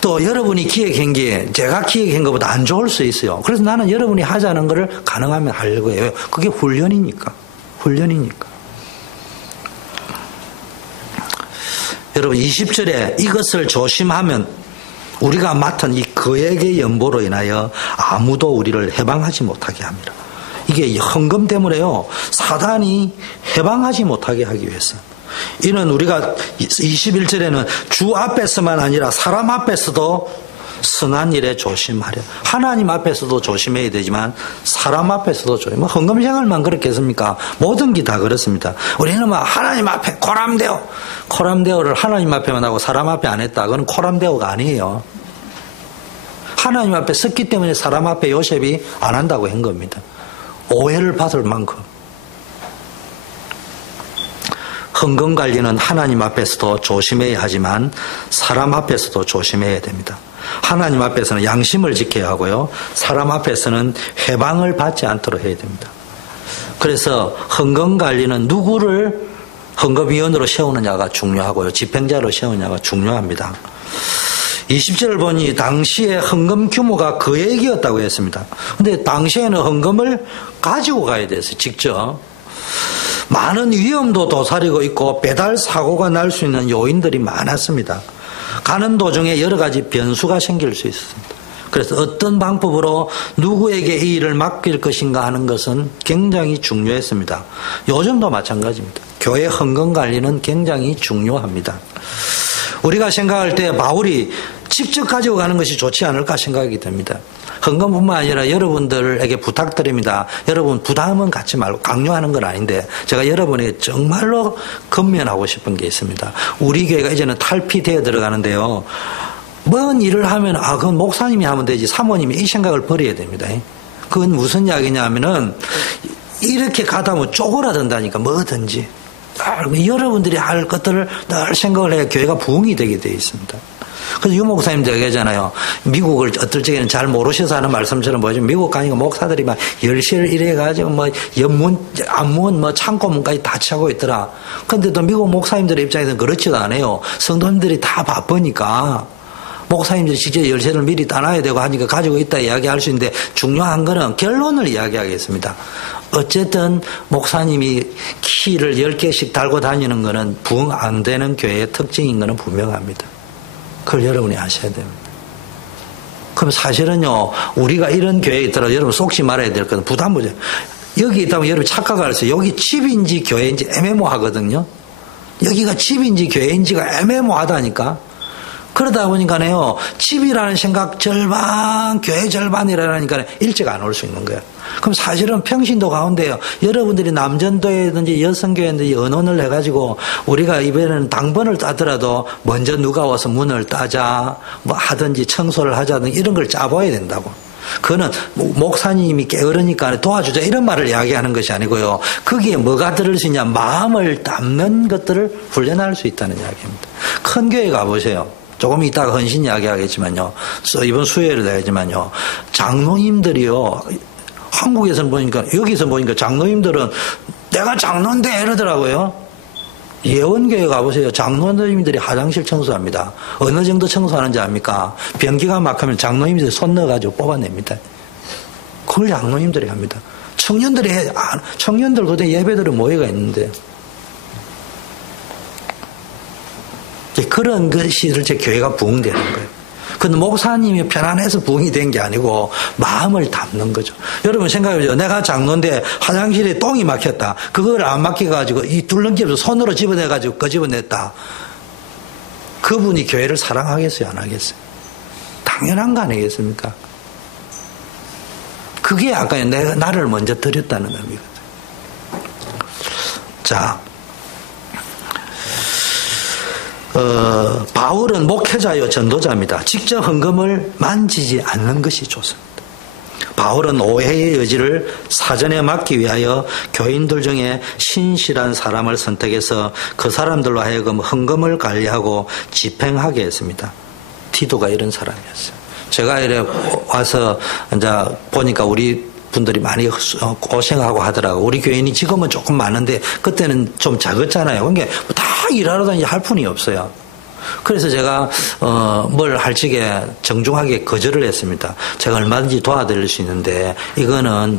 또 여러분이 기획한 게 제가 기획한 것보다 안 좋을 수 있어요. 그래서 나는 여러분이 하자는 거를 가능하면 하려고 해요. 그게 훈련이니까. 여러분 20절에 이것을 조심하면 우리가 맡은 이 거액의 연보로 인하여 아무도 우리를 해방하지 못하게 합니다. 이게 헌금 때문에요, 사단이 해방하지 못하게 하기 위해서. 이는 우리가 21절에는 주 앞에서만 아니라 사람 앞에서도 선한 일에 조심하려. 하나님 앞에서도 조심해야 되지만 사람 앞에서도 조심. 뭐 헌금 생활만 그렇겠습니까? 모든 게 다 그렇습니다. 우리는 뭐 하나님 앞에 코람데오를 하나님 앞에만 하고 사람 앞에 안 했다. 그건 코람데오가 아니에요. 하나님 앞에 섰기 때문에 사람 앞에 요셉이 안 한다고 한 겁니다. 오해를 받을 만큼. 헌금 관리는 하나님 앞에서도 조심해야 하지만 사람 앞에서도 조심해야 됩니다. 하나님 앞에서는 양심을 지켜야 하고요, 사람 앞에서는 해방을 받지 않도록 해야 됩니다. 그래서 헌금 관리는 누구를 헌금위원으로 세우느냐가 중요하고요, 집행자로 세우느냐가 중요합니다. 20절을 보니 당시에 헌금 규모가 거액이었다고 했습니다. 근데 당시에는 헌금을 가지고 가야 됐어요. 직접. 많은 위험도 도사리고 있고 배달 사고가 날 수 있는 요인들이 많았습니다. 가는 도중에 여러 가지 변수가 생길 수 있습니다. 그래서 어떤 방법으로 누구에게 이 일을 맡길 것인가 하는 것은 굉장히 중요했습니다. 요즘도 마찬가지입니다. 교회 헌금 관리는 굉장히 중요합니다. 우리가 생각할 때 바울이 직접 가지고 가는 것이 좋지 않을까 생각이 듭니다. 헌금뿐만 아니라 여러분들에게 부탁드립니다. 여러분 부담은 갖지 말고, 강요하는 건 아닌데 제가 여러분에게 정말로 건면하고 싶은 게 있습니다. 우리 교회가 이제는 탈피되어 들어가는데요. 뭔 일을 하면 그건 목사님이 하면 되지, 사모님이 이 생각을 버려야 됩니다. 그건 무슨 이야기냐면은 이렇게 가다 보면 쪼그라든다니까, 뭐든지. 여러분들이 할 것들을 늘 생각을 해야 교회가 부흥이 되게 되어 있습니다. 그래서 유 목사님도 얘기하잖아요. 미국을 어떨 적에는 잘 모르셔서 하는 말씀처럼 보이죠. 미국 가니까 목사들이 막 열시를 이래가지고 뭐 연문, 안문, 뭐 창고문까지 다 차고 있더라. 근데 또 미국 목사님들의 입장에서는 그렇지도 않아요. 성도님들이 다 바쁘니까. 목사님들이 직접 열쇠를 미리 따놔야 되고 하니까 가지고 있다 이야기할 수 있는데, 중요한 거는 결론을 이야기하겠습니다. 어쨌든 목사님이 키를 10개씩 달고 다니는 거는 부흥 안 되는 교회의 특징인 거는 분명합니다. 그걸 여러분이 아셔야 됩니다. 그럼 사실은요, 우리가 이런 교회에 있더라도 여러분 속지 말아야 될 것은 부담 보죠. 여기 있다면 여러분 착각할 수 있어요. 여기 집인지 교회인지 애매모하거든요. 여기가 집인지 교회인지가 애매모하다니까. 그러다 보니까요, 집이라는 생각 절반, 교회 절반이라니까 일찍 안 올 수 있는 거예요. 그럼 사실은 평신도 가운데요, 여러분들이 남전도회든지 여성교회든지 언론을 해가지고 우리가 이번에는 당번을 따더라도 먼저 누가 와서 문을 따자, 뭐 하든지 청소를 하자든지 이런 걸 짜봐야 된다고. 그거는 목사님이 게으르니까 도와주자 이런 말을 이야기하는 것이 아니고요. 거기에 뭐가 들을 수 있냐, 마음을 담는 것들을 훈련할 수 있다는 이야기입니다. 큰 교회 가보세요. 조금 이따가 헌신 이야기하겠지만요. 이번 수요일에도 하겠지만요. 장로님들이요. 한국에서는 보니까, 여기서 보니까 장로님들은 내가 장로인데 이러더라고요. 예원교회 가보세요. 장로님들이 화장실 청소합니다. 어느 정도 청소하는지 압니까? 변기가 막히면 장로님들이 손 넣어가지고 뽑아냅니다. 그걸 장로님들이 합니다. 청년들 그때 예배들은 모여가 있는데. 그런 것이 실제 교회가 부흥되는 거예요. 근데 목사님이 편안해서 부흥이 된 게 아니고 마음을 담는 거죠. 여러분 생각해보세요. 내가 장로인데 화장실에 똥이 막혔다. 그걸 안 막혀가지고 이 둘렁기 없어 손으로 집어내가지고 끄집어냈다. 그분이 교회를 사랑하겠어요? 안 하겠어요? 당연한 거 아니겠습니까? 그게 아까 내가 나를 먼저 드렸다는 의미거든요. 자, 바울은 목회자요 전도자입니다. 직접 헌금을 만지지 않는 것이 좋습니다. 바울은 오해의 여지를 사전에 막기 위하여 교인들 중에 신실한 사람을 선택해서 그 사람들로 하여금 헌금을 관리하고 집행하게 했습니다. 디도가 이런 사람이었어요. 제가 이래 와서 이제 보니까 우리 분들이 많이 고생하고 하더라고. 우리 교인이 지금은 조금 많은데 그때는 좀 작았잖아요. 그러니까 다 일하러 다니지 할 분이 없어요. 그래서 제가 뭘 할 적에 정중하게 거절을 했습니다. 제가 얼마든지 도와드릴 수 있는데 이거는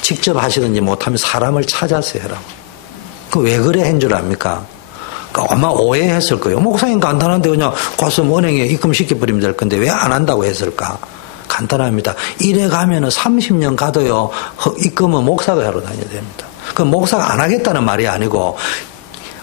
직접 하시든지 못하면 사람을 찾아서 해라고. 그 왜 그래 한 줄 압니까? 아마 오해했을 거예요. 목사님 간단한데 그냥 가서 은행에 입금시켜버리면 될 건데 왜 안 한다고 했을까? 간단합니다. 이래 가면은 30년 가도요, 입금은 목사가 하러 다녀야 됩니다. 그 목사가 안 하겠다는 말이 아니고,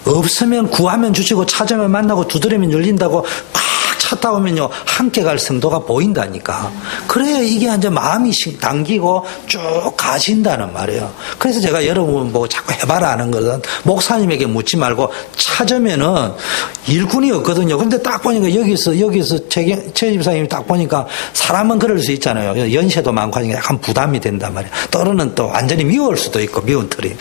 없으면 구하면 주시고 찾으면 만나고 두드리면 열린다고 막 찾다 보면요, 함께 갈 성도가 보인다니까. 그래야 이게 이제 마음이 당기고 쭉 가신다는 말이에요. 그래서 제가 여러분 보고 자꾸 해봐라 하는 것은 목사님에게 묻지 말고 찾으면은 일꾼이 없거든요. 근데 딱 보니까 여기서 최 집사님이 딱 보니까 사람은 그럴 수 있잖아요. 연세도 많고 하니까 약간 부담이 된단 말이에요. 또는 또 완전히 미울 수도 있고, 미운 털이.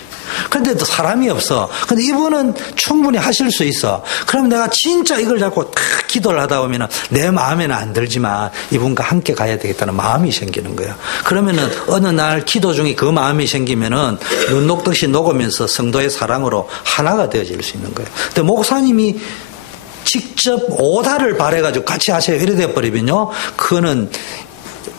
근데 또 사람이 없어. 근데 이분은 충분히 하실 수 있어. 그럼 내가 진짜 이걸 잡고 탁 기도를 하다 보면은 내 마음에는 안 들지만 이분과 함께 가야 되겠다는 마음이 생기는 거야. 그러면은 어느 날 기도 중에 그 마음이 생기면은 눈 녹듯이 녹으면서 성도의 사랑으로 하나가 되어질 수 있는 거예요. 근데 목사님이 직접 오다를 바래가지고 같이 하세요 이래 돼버리면요, 그거는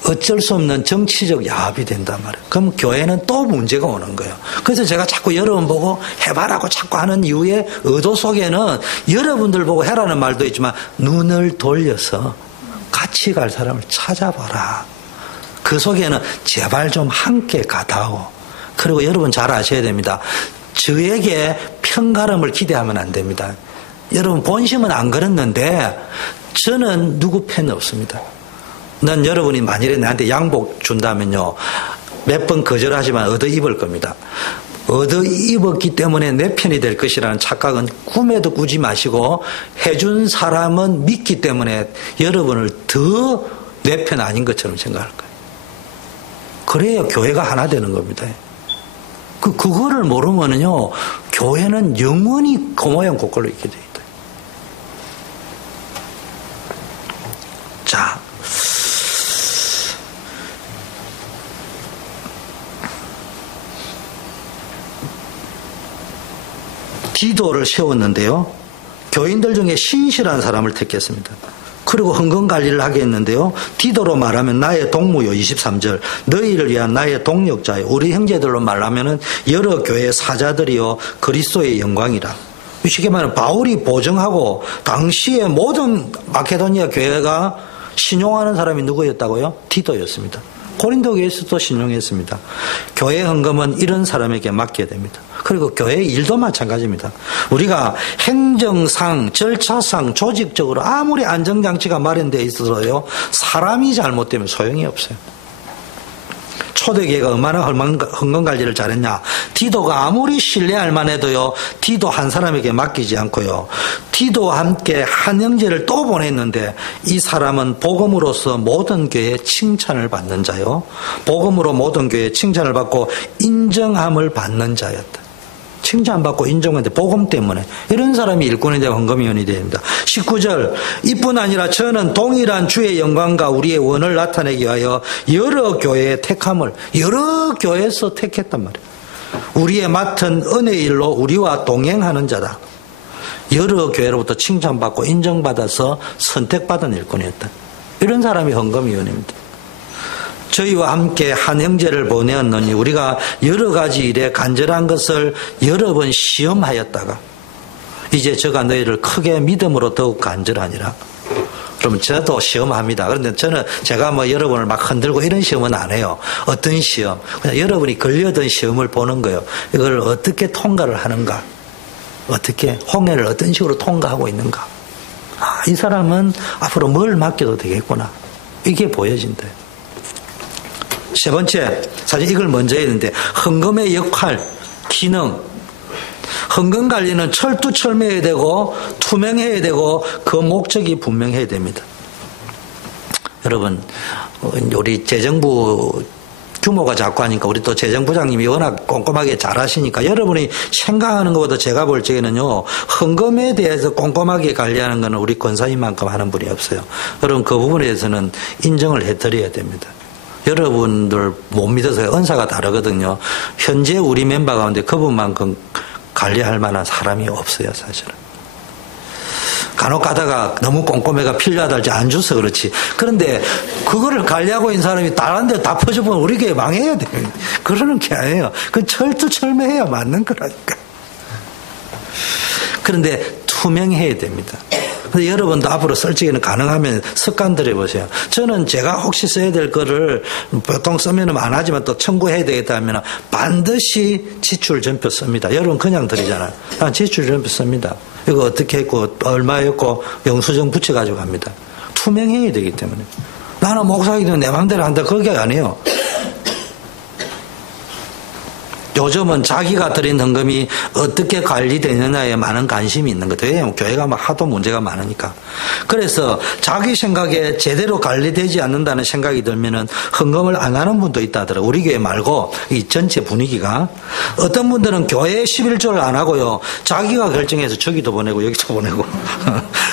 어쩔 수 없는 정치적 야합이 된단 말이에요. 그럼 교회는 또 문제가 오는 거예요. 그래서 제가 자꾸 여러분 보고 해봐라고 자꾸 하는 이유의 의도 속에는 여러분들 보고 해라는 말도 있지만 눈을 돌려서 같이 갈 사람을 찾아봐라. 그 속에는 제발 좀 함께 가다오. 그리고 여러분 잘 아셔야 됩니다. 저에게 편가름을 기대하면 안 됩니다. 여러분 본심은 안 그랬는데 저는 누구 편 없습니다. 난 여러분이 만일에 나한테 양복 준다면요, 몇 번 거절하지만 얻어 입을 겁니다. 얻어 입었기 때문에 내 편이 될 것이라는 착각은 꿈에도 꾸지 마시고, 해준 사람은 믿기 때문에 여러분을 더 내 편 아닌 것처럼 생각할 거예요. 그래야 교회가 하나 되는 겁니다. 그거를 모르면은요, 교회는 영원히 그 모양 고꼴로 있게 돼 있다. 자, 디도를 세웠는데요, 교인들 중에 신실한 사람을 택했습니다. 그리고 헌금관리를 하게 했는데요, 디도로 말하면 나의 동무요, 23절, 너희를 위한 나의 동력자요, 우리 형제들로 말하면 여러 교회의 사자들이요 그리스도의 영광이라. 쉽게 말하면 바울이 보증하고 당시에 모든 마케도니아 교회가 신용하는 사람이 누구였다고요? 디도였습니다. 고린도 교회에서도 신용했습니다. 교회 헌금은 이런 사람에게 맡겨야 됩니다. 그리고 교회 일도 마찬가지입니다. 우리가 행정상, 절차상, 조직적으로 아무리 안전장치가 마련되어 있어도요, 사람이 잘못되면 소용이 없어요. 초대교회가 얼마나 헌금관리를 잘했냐. 디도가 아무리 신뢰할 만해도요, 디도 한 사람에게 맡기지 않고요, 디도와 함께 한 형제를 또 보냈는데, 이 사람은 복음으로서 모든 교회의 칭찬을 받는 자요, 복음으로 모든 교회의 칭찬을 받고 인정함을 받는 자였다. 칭찬받고 인정하는데 복음 때문에 이런 사람이 일꾼이 되고 헌금위원이 됩니다. 19절, 이뿐 아니라 저는 동일한 주의 영광과 우리의 원을 나타내기 위하여 여러 교회의 택함을 여러 교회에서 택했단 말이에요. 우리의 맡은 은혜의 일로 우리와 동행하는 자다. 여러 교회로부터 칭찬받고 인정받아서 선택받은 일꾼이었다. 이런 사람이 헌금위원입니다. 저희와 함께 한 형제를 보내었느니 우리가 여러 가지 일에 간절한 것을 여러 번 시험하였다가 이제 저가 너희를 크게 믿음으로 더욱 간절하니라. 그러면 저도 시험합니다. 그런데 제가 뭐 여러분을 막 흔들고 이런 시험은 안 해요. 어떤 시험? 그냥 여러분이 걸려든 시험을 보는 거예요. 이걸 어떻게 통과를 하는가? 어떻게 홍해를 어떤 식으로 통과하고 있는가? 이 사람은 앞으로 뭘 맡겨도 되겠구나. 이게 보여진대요. 세 번째, 사실 이걸 먼저 해야 되는데, 헌금의 역할, 기능. 헌금 관리는 철두철미해야 되고 투명해야 되고 그 목적이 분명해야 됩니다. 여러분, 우리 재정부 규모가 작고 하니까 우리 또 재정부장님이 워낙 꼼꼼하게 잘하시니까 여러분이 생각하는 것보다 제가 볼 적에는요, 헌금에 대해서 꼼꼼하게 관리하는 것은 우리 권사님만큼 하는 분이 없어요. 여러분, 그 부분에 대해서는 인정을 해드려야 됩니다. 여러분들 못 믿어서요. 은사가 다르거든요. 현재 우리 멤버 가운데 그분만큼 관리할 만한 사람이 없어요, 사실은. 간혹 가다가 너무 꼼꼼해가 필요하다 할지 안 줘서 그렇지. 그런데 그거를 관리하고 있는 사람이 다른 데 다 퍼져보면 우리 교회 망해야 돼요. 그러는 게 아니에요. 그건 철두철미해야 맞는 거라니까. 그런데 투명해야 됩니다. 근데 여러분도 앞으로 솔직히는 가능하면 습관 들여보세요. 저는 제가 혹시 써야 될 거를 보통 쓰면은 안 하지만 또 청구해야 되겠다 하면 반드시 지출 전표 씁니다. 여러분 그냥 드리잖아요. 지출 전표 씁니다. 이거 어떻게 했고 얼마였고 영수증 붙여가지고 합니다. 투명해야 되기 때문에. 나는 목사이기 때문에 내 마음대로 한다. 그게 아니에요. 요즘은 자기가 드린 헌금이 어떻게 관리되느냐에 많은 관심이 있는 것 같아요. 교회가 막 하도 문제가 많으니까. 그래서 자기 생각에 제대로 관리되지 않는다는 생각이 들면은 헌금을 안 하는 분도 있다 하더라고요. 우리 교회 말고 이 전체 분위기가. 어떤 분들은 교회에 11조를 안 하고요, 자기가 결정해서 저기도 보내고 여기도 보내고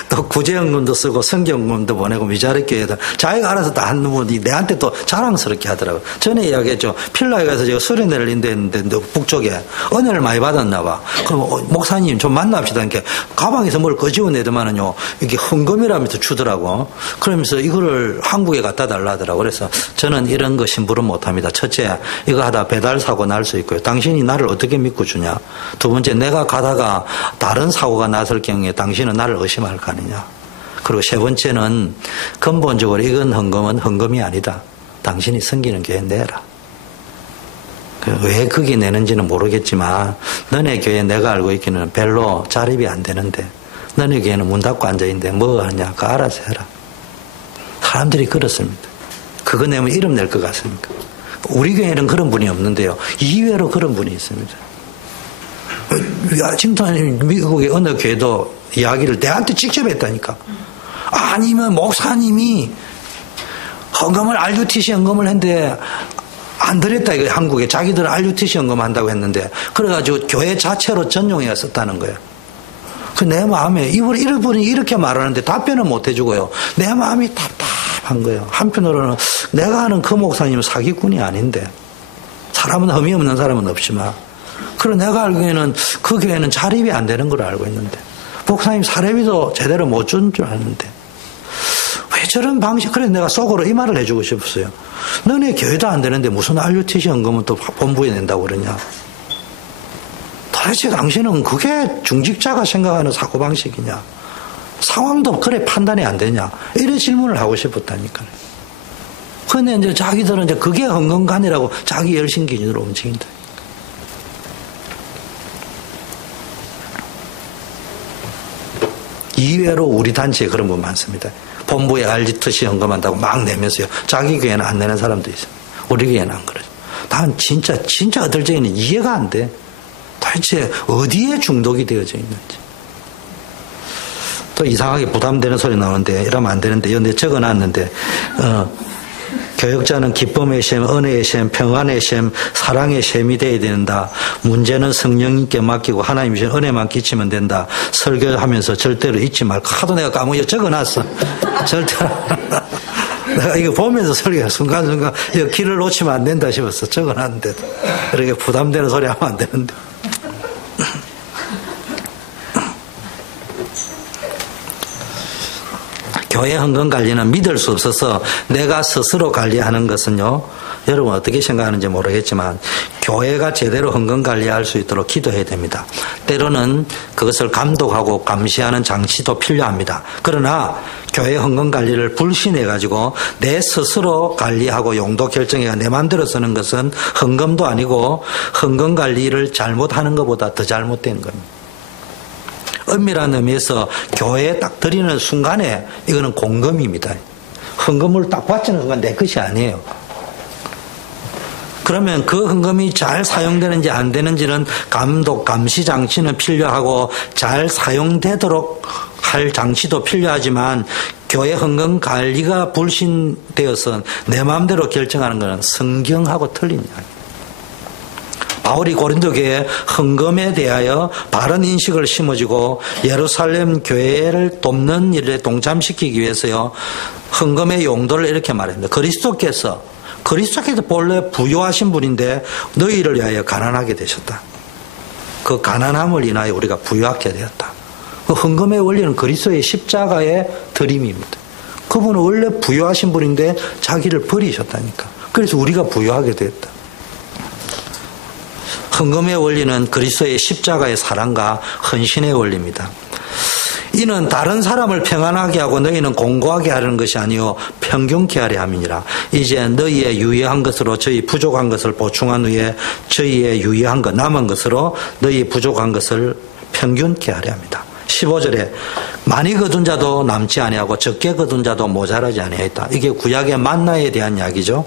또 구제헌금도 쓰고 성경금도 보내고 미자리 교회도 자기가 알아서 다 하는 분이 내한테 또 자랑스럽게 하더라고요. 전에 이야기했죠. 필라에 가서 제가 수련회를 인도했는데 북쪽에 은혜를 많이 받았나 봐. 그럼 목사님 좀 만납시다. 이렇게 가방에서 뭘 거지어내더만은요, 이게 헌금이라면서 주더라고. 그러면서 이거를 한국에 갖다 달라 하더라고. 그래서 저는 이런 거 심부름 못 합니다. 첫째, 이거 하다 배달 사고 날 수 있고요. 당신이 나를 어떻게 믿고 주냐. 두 번째, 내가 가다가 다른 사고가 났을 경우에 당신은 나를 의심할 거 아니냐. 그리고 세 번째는 근본적으로 이건 헌금은 헌금이 아니다. 당신이 섬기는 교회 내라. 왜 거기 내는지는 모르겠지만 너네 교회 내가 알고 있기는 별로 자립이 안 되는데 너네 교회는 문 닫고 앉아있는데 뭐 하냐? 그거 알아서 해라. 사람들이 그렇습니다. 그거 내면 이름 낼 것 같습니까? 우리 교회는 그런 분이 없는데요. 이외로 그런 분이 있습니다. 지금 미국의 어느 교회도 이야기를 내한테 직접 했다니까. 아니면 목사님이 헌금을 RUTC 헌금을 했는데 안 드렸다 이거 한국에. 자기들은 RUTC 헌금한다고 했는데 그래가지고 교회 자체로 전용해 썼다는 거예요. 그 내 마음에 이런 분이 이렇게 말하는데 답변은 못 해주고요. 내 마음이 답답한 거예요. 한편으로는 내가 아는 그 목사님은 사기꾼이 아닌데 사람은 흠이 없는 사람은 없지만 그리고 내가 알기에는 그 교회는 자립이 안 되는 걸 알고 있는데 목사님 사례비도 제대로 못 준 줄 아는데 왜 저런 방식. 그래서 내가 속으로 이 말을 해주고 싶었어요. 너네 교회도 안 되는데 무슨 RUTC 헌금은 또 본부에 낸다고 그러냐. 도대체 당신은 그게 중직자가 생각하는 사고방식이냐. 상황도 그래 판단이 안 되냐. 이런 질문을 하고 싶었다니까요. 근데 이제 자기들은 이제 그게 헌금관이라고 자기 열심 기준으로 움직인다. 이외로 우리 단체에 그런 분 많습니다. 본부에 RUTC 헌금한다고 막 내면서요. 자기 교회는 안 내는 사람도 있어요. 우리 교회는 안 그러죠. 난 진짜 어떨 적에는 이해가 안 돼. 도대체 어디에 중독이 되어져 있는지. 또 이상하게 부담되는 소리 나오는데 이러면 안 되는데 이런데 적어놨는데 교역자는 기쁨의 셈, 은혜의 셈, 평안의 셈, 사랑의 셈이 되어야 된다. 문제는 성령님께 맡기고 하나님 주신 은혜만 끼치면 된다. 설교하면서 절대로 잊지 말고. 하도 내가 까먹어 적어놨어. 절대로. 내가 이거 보면서 설교 순간순간 이거 길을 놓치면 안 된다 싶어서 적어놨는데도 이렇게 부담되는 소리 하면 안 되는데. 교회 헌금 관리는 믿을 수 없어서 내가 스스로 관리하는 것은요. 여러분 어떻게 생각하는지 모르겠지만 교회가 제대로 헌금 관리할 수 있도록 기도해야 됩니다. 때로는 그것을 감독하고 감시하는 장치도 필요합니다. 그러나 교회 헌금 관리를 불신해가지고 내 스스로 관리하고 용도 결정해가 내 마음대로 쓰는 것은 헌금도 아니고 헌금 관리를 잘못하는 것보다 더 잘못된 겁니다. 엄밀한 의미에서 교회에 딱 드리는 순간에 이거는 공금입니다. 헌금을 딱 받치는 순간 내 것이 아니에요. 그러면 그 헌금이 잘 사용되는지 안 되는지는 감독, 감시 장치는 필요하고 잘 사용되도록 할 장치도 필요하지만 교회 헌금 관리가 불신되어서 내 마음대로 결정하는 것은 성경하고 틀린 이야기예요. 바울이 고린도 교회에 헌금에 대하여 바른 인식을 심어주고 예루살렘 교회를 돕는 일에 동참시키기 위해서요. 헌금의 용도를 이렇게 말합니다. 그리스도께서 본래 부유하신 분인데 너희를 위하여 가난하게 되셨다. 그 가난함을 인하여 우리가 부유하게 되었다. 그 헌금의 원리는 그리스도의 십자가의 드림입니다. 그분은 원래 부유하신 분인데 자기를 버리셨다니까. 그래서 우리가 부유하게 되었다. 헌금의 원리는 그리스도의 십자가의 사랑과 헌신의 원리입니다. 이는 다른 사람을 평안하게 하고 너희는 공고하게 하려는 것이 아니요 평균케 하려 함이니라. 이제 너희의 유의한 것으로 저희 부족한 것을 보충한 후에 저희의 유의한 것 남은 것으로 너희 부족한 것을 평균케 하려 합니다. 15절에 많이 거둔 자도 남지 아니하고 적게 거둔 자도 모자라지 아니하였다. 이게 구약의 만나에 대한 이야기죠.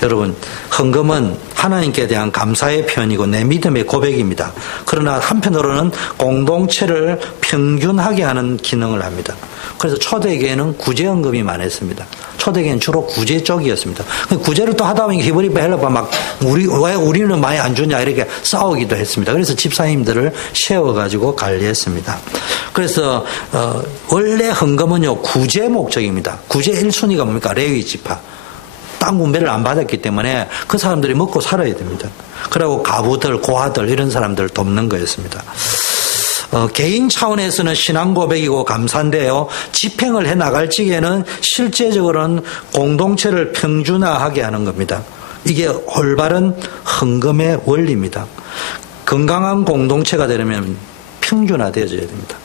여러분, 헌금은 하나님께 대한 감사의 표현이고 내 믿음의 고백입니다. 그러나 한편으로는 공동체를 평균하게 하는 기능을 합니다. 그래서 초대교회는 구제헌금이 많았습니다. 초대교회는 주로 구제 쪽이었습니다. 구제를 또 하다 보니까 히브리파 헬라파 막 왜 우리는 많이 안 주냐 이렇게 싸우기도 했습니다. 그래서 집사님들을 세워가지고 관리했습니다. 그래서 원래 헌금은요 구제 목적입니다. 구제 1순위가 뭡니까? 레위 지파. 땅 분배를 안 받았기 때문에 그 사람들이 먹고 살아야 됩니다. 그리고 가부들, 고아들 이런 사람들을 돕는 거였습니다. 개인 차원에서는 신앙 고백이고 감사인데요. 집행을 해나갈 적에는 실제적으로는 공동체를 평준화하게 하는 겁니다. 이게 올바른 헌금의 원리입니다. 건강한 공동체가 되려면 평준화되어져야 됩니다.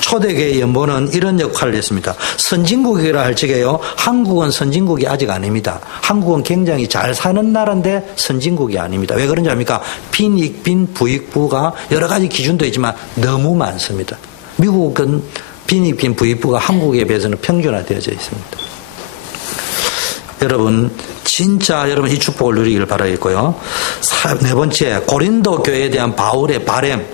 초대교회 연보는 이런 역할을 했습니다. 선진국이라 할 적에요. 한국은 선진국이 아직 아닙니다. 한국은 굉장히 잘 사는 나라인데 선진국이 아닙니다. 왜 그런지 압니까? 빈익빈 부익부가 여러 가지 기준도 있지만 너무 많습니다. 미국은 빈익빈 부익부가 한국에 비해서는 평준화되어져 있습니다. 여러분 진짜 여러분 이 축복을 누리길 바라겠고요. 네 번째, 고린도 교회에 대한 바울의 바램.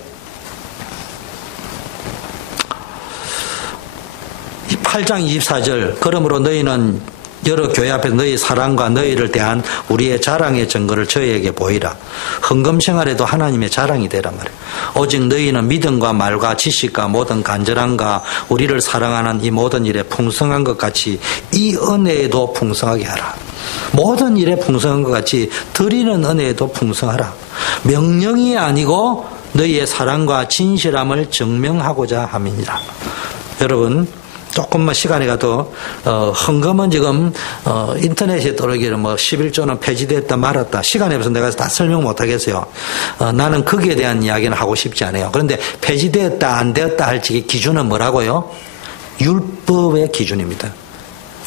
8장 24절, 그러므로 너희는 여러 교회 앞에서 너희 사랑과 너희를 대한 우리의 자랑의 증거를 저희에게 보이라. 헌금 생활에도 하나님의 자랑이 되란 말이에요. 오직 너희는 믿음과 말과 지식과 모든 간절함과 우리를 사랑하는 이 모든 일에 풍성한 것 같이 이 은혜에도 풍성하게 하라. 모든 일에 풍성한 것 같이 드리는 은혜에도 풍성하라. 명령이 아니고 너희의 사랑과 진실함을 증명하고자 함이니라. 여러분 조금만 시간이 가도 헌금은 지금 인터넷에 떠오르기를 11조는 폐지됐다 말았다. 시간이 없어서 내가 다 설명 못하겠어요. 나는 거기에 대한 이야기는 하고 싶지 않아요. 그런데 폐지되었다 안 되었다 할 적의 기준은 뭐라고요? 율법의 기준입니다.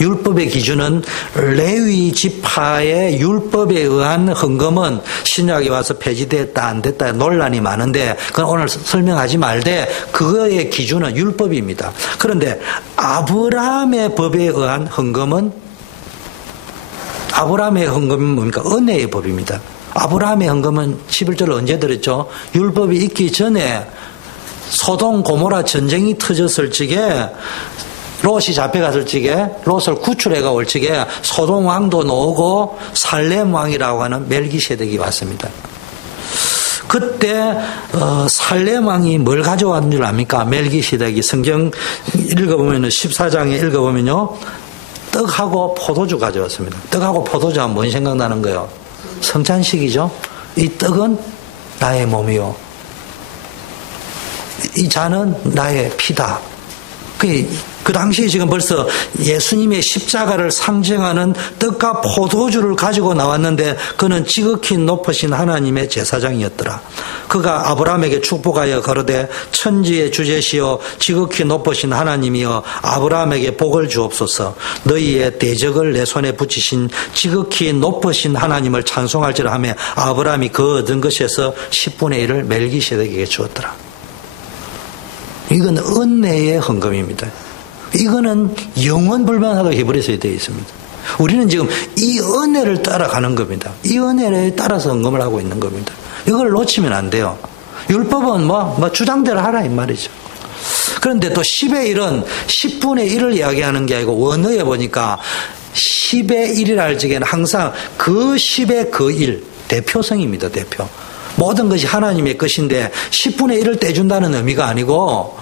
율법의 기준은 레위 지파의 율법에 의한 헌금은 신약에 와서 폐지됐다 안 됐다 논란이 많은데 그건 오늘 설명하지 말되 그거의 기준은 율법입니다. 그런데 아브라함의 법에 의한 헌금은 뭡니까? 은혜의 법입니다. 아브라함의 헌금은 11절을 언제 들었죠? 율법이 있기 전에 소돔 고모라 전쟁이 터졌을 적에 롯이 잡혀갔을 적에 롯을 구출해가 올 적에 소돔 왕도 나오고 살렘 왕이라고 하는 멜기세덱이 왔습니다. 그때 살렘 왕이 뭘 가져왔는 줄 압니까? 멜기세덱이 성경 읽어보면 14장에 읽어보면요 떡하고 포도주 가져왔습니다. 떡하고 포도주 하면 뭔 생각나는 거예요? 성찬식이죠. 이 떡은 나의 몸이요 이 잔은 나의 피다. 그 당시에 지금 벌써 예수님의 십자가를 상징하는 떡과 포도주를 가지고 나왔는데 그는 지극히 높으신 하나님의 제사장이었더라. 그가 아브라함에게 축복하여 가로되 천지의 주제시여 지극히 높으신 하나님이여 아브라함에게 복을 주옵소서. 너희의 대적을 내 손에 붙이신 지극히 높으신 하나님을 찬송할지라 하며 아브라함이 그 얻은 것에서 10분의 1을 멜기세덱에게 주었더라. 이건 은혜의 헌금입니다. 이거는 영원 불변하다고 히브리서에 되어 있습니다. 우리는 지금 이 은혜를 따라가는 겁니다. 이 은혜를 따라서 헌금을 하고 있는 겁니다. 이걸 놓치면 안 돼요. 율법은 주장대로 하라 이 말이죠. 그런데 또 10의 1은 10분의 1을 이야기하는 게 아니고 원어에 보니까 10의 1이라 할 적에는 항상 그 10의 그 1, 대표성입니다. 대표. 모든 것이 하나님의 것인데 10분의 1을 떼준다는 의미가 아니고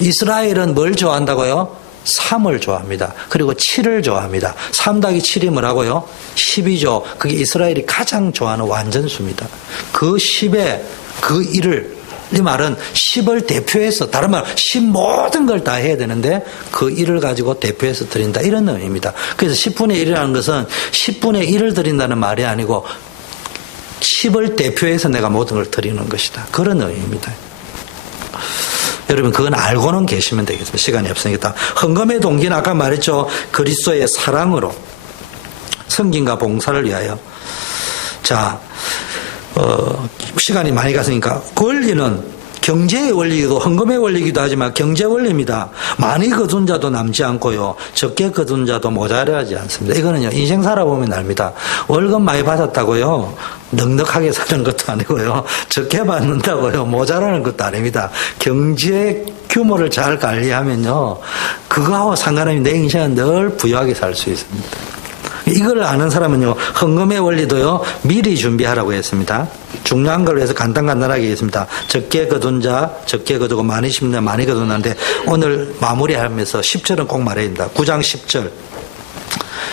이스라엘은 뭘 좋아한다고요? 3을 좋아합니다. 그리고 7을 좋아합니다. 3 더하기 7이 뭐라고요? 10이죠. 그게 이스라엘이 가장 좋아하는 완전수입니다. 그 10의 그 1을 이 말은 10을 대표해서 다른 말 10 모든 걸 다 해야 되는데 그 1을 가지고 대표해서 드린다 이런 의미입니다. 그래서 10분의 1이라는 것은 10분의 1을 드린다는 말이 아니고 10을 대표해서 내가 모든 걸 드리는 것이다. 그런 의미입니다. 여러분 그건 알고는 계시면 되겠습니다. 시간이 없으니까. 헌금의 동기는 아까 말했죠. 그리스도의 사랑으로 섬김과 봉사를 위하여. 자, 시간이 많이 갔으니까 원리는 경제의 원리이기도 헌금의 원리이기도 하지만 경제 원리입니다. 많이 거둔 자도 남지 않고요. 적게 거둔 자도 모자라지 않습니다. 이거는요. 인생 살아보면 압니다. 월급 많이 받았다고요. 넉넉하게 사는 것도 아니고요. 적게 받는다고요. 모자라는 것도 아닙니다. 경제 규모를 잘 관리하면요. 그거하고 상관없이 내 인생은 늘 부유하게 살 수 있습니다. 이걸 아는 사람은요. 헌금의 원리도요. 미리 준비하라고 했습니다. 중요한 걸 위해서 간단하게 했습니다. 적게 거둔 자 적게 거두고 많이 심는 자 많이 거둔다는데 오늘 마무리하면서 10절은 꼭 말해야 됩니다. 9장 10절.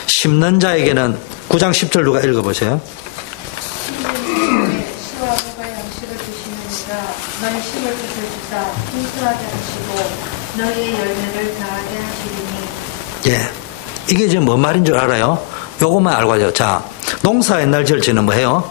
심는 자에게는 9장 10절 누가 읽어보세요. 시와 복과 양식을 주시느니라 너희 심을 뜻을 주사 풍성하게 하시고 너희의 열매를 다하게 하시리니. 예, 이게 지금 뭔 말인 줄 알아요? 요것만 알고 하죠. 자, 농사 옛날 지을 때는 뭐 해요?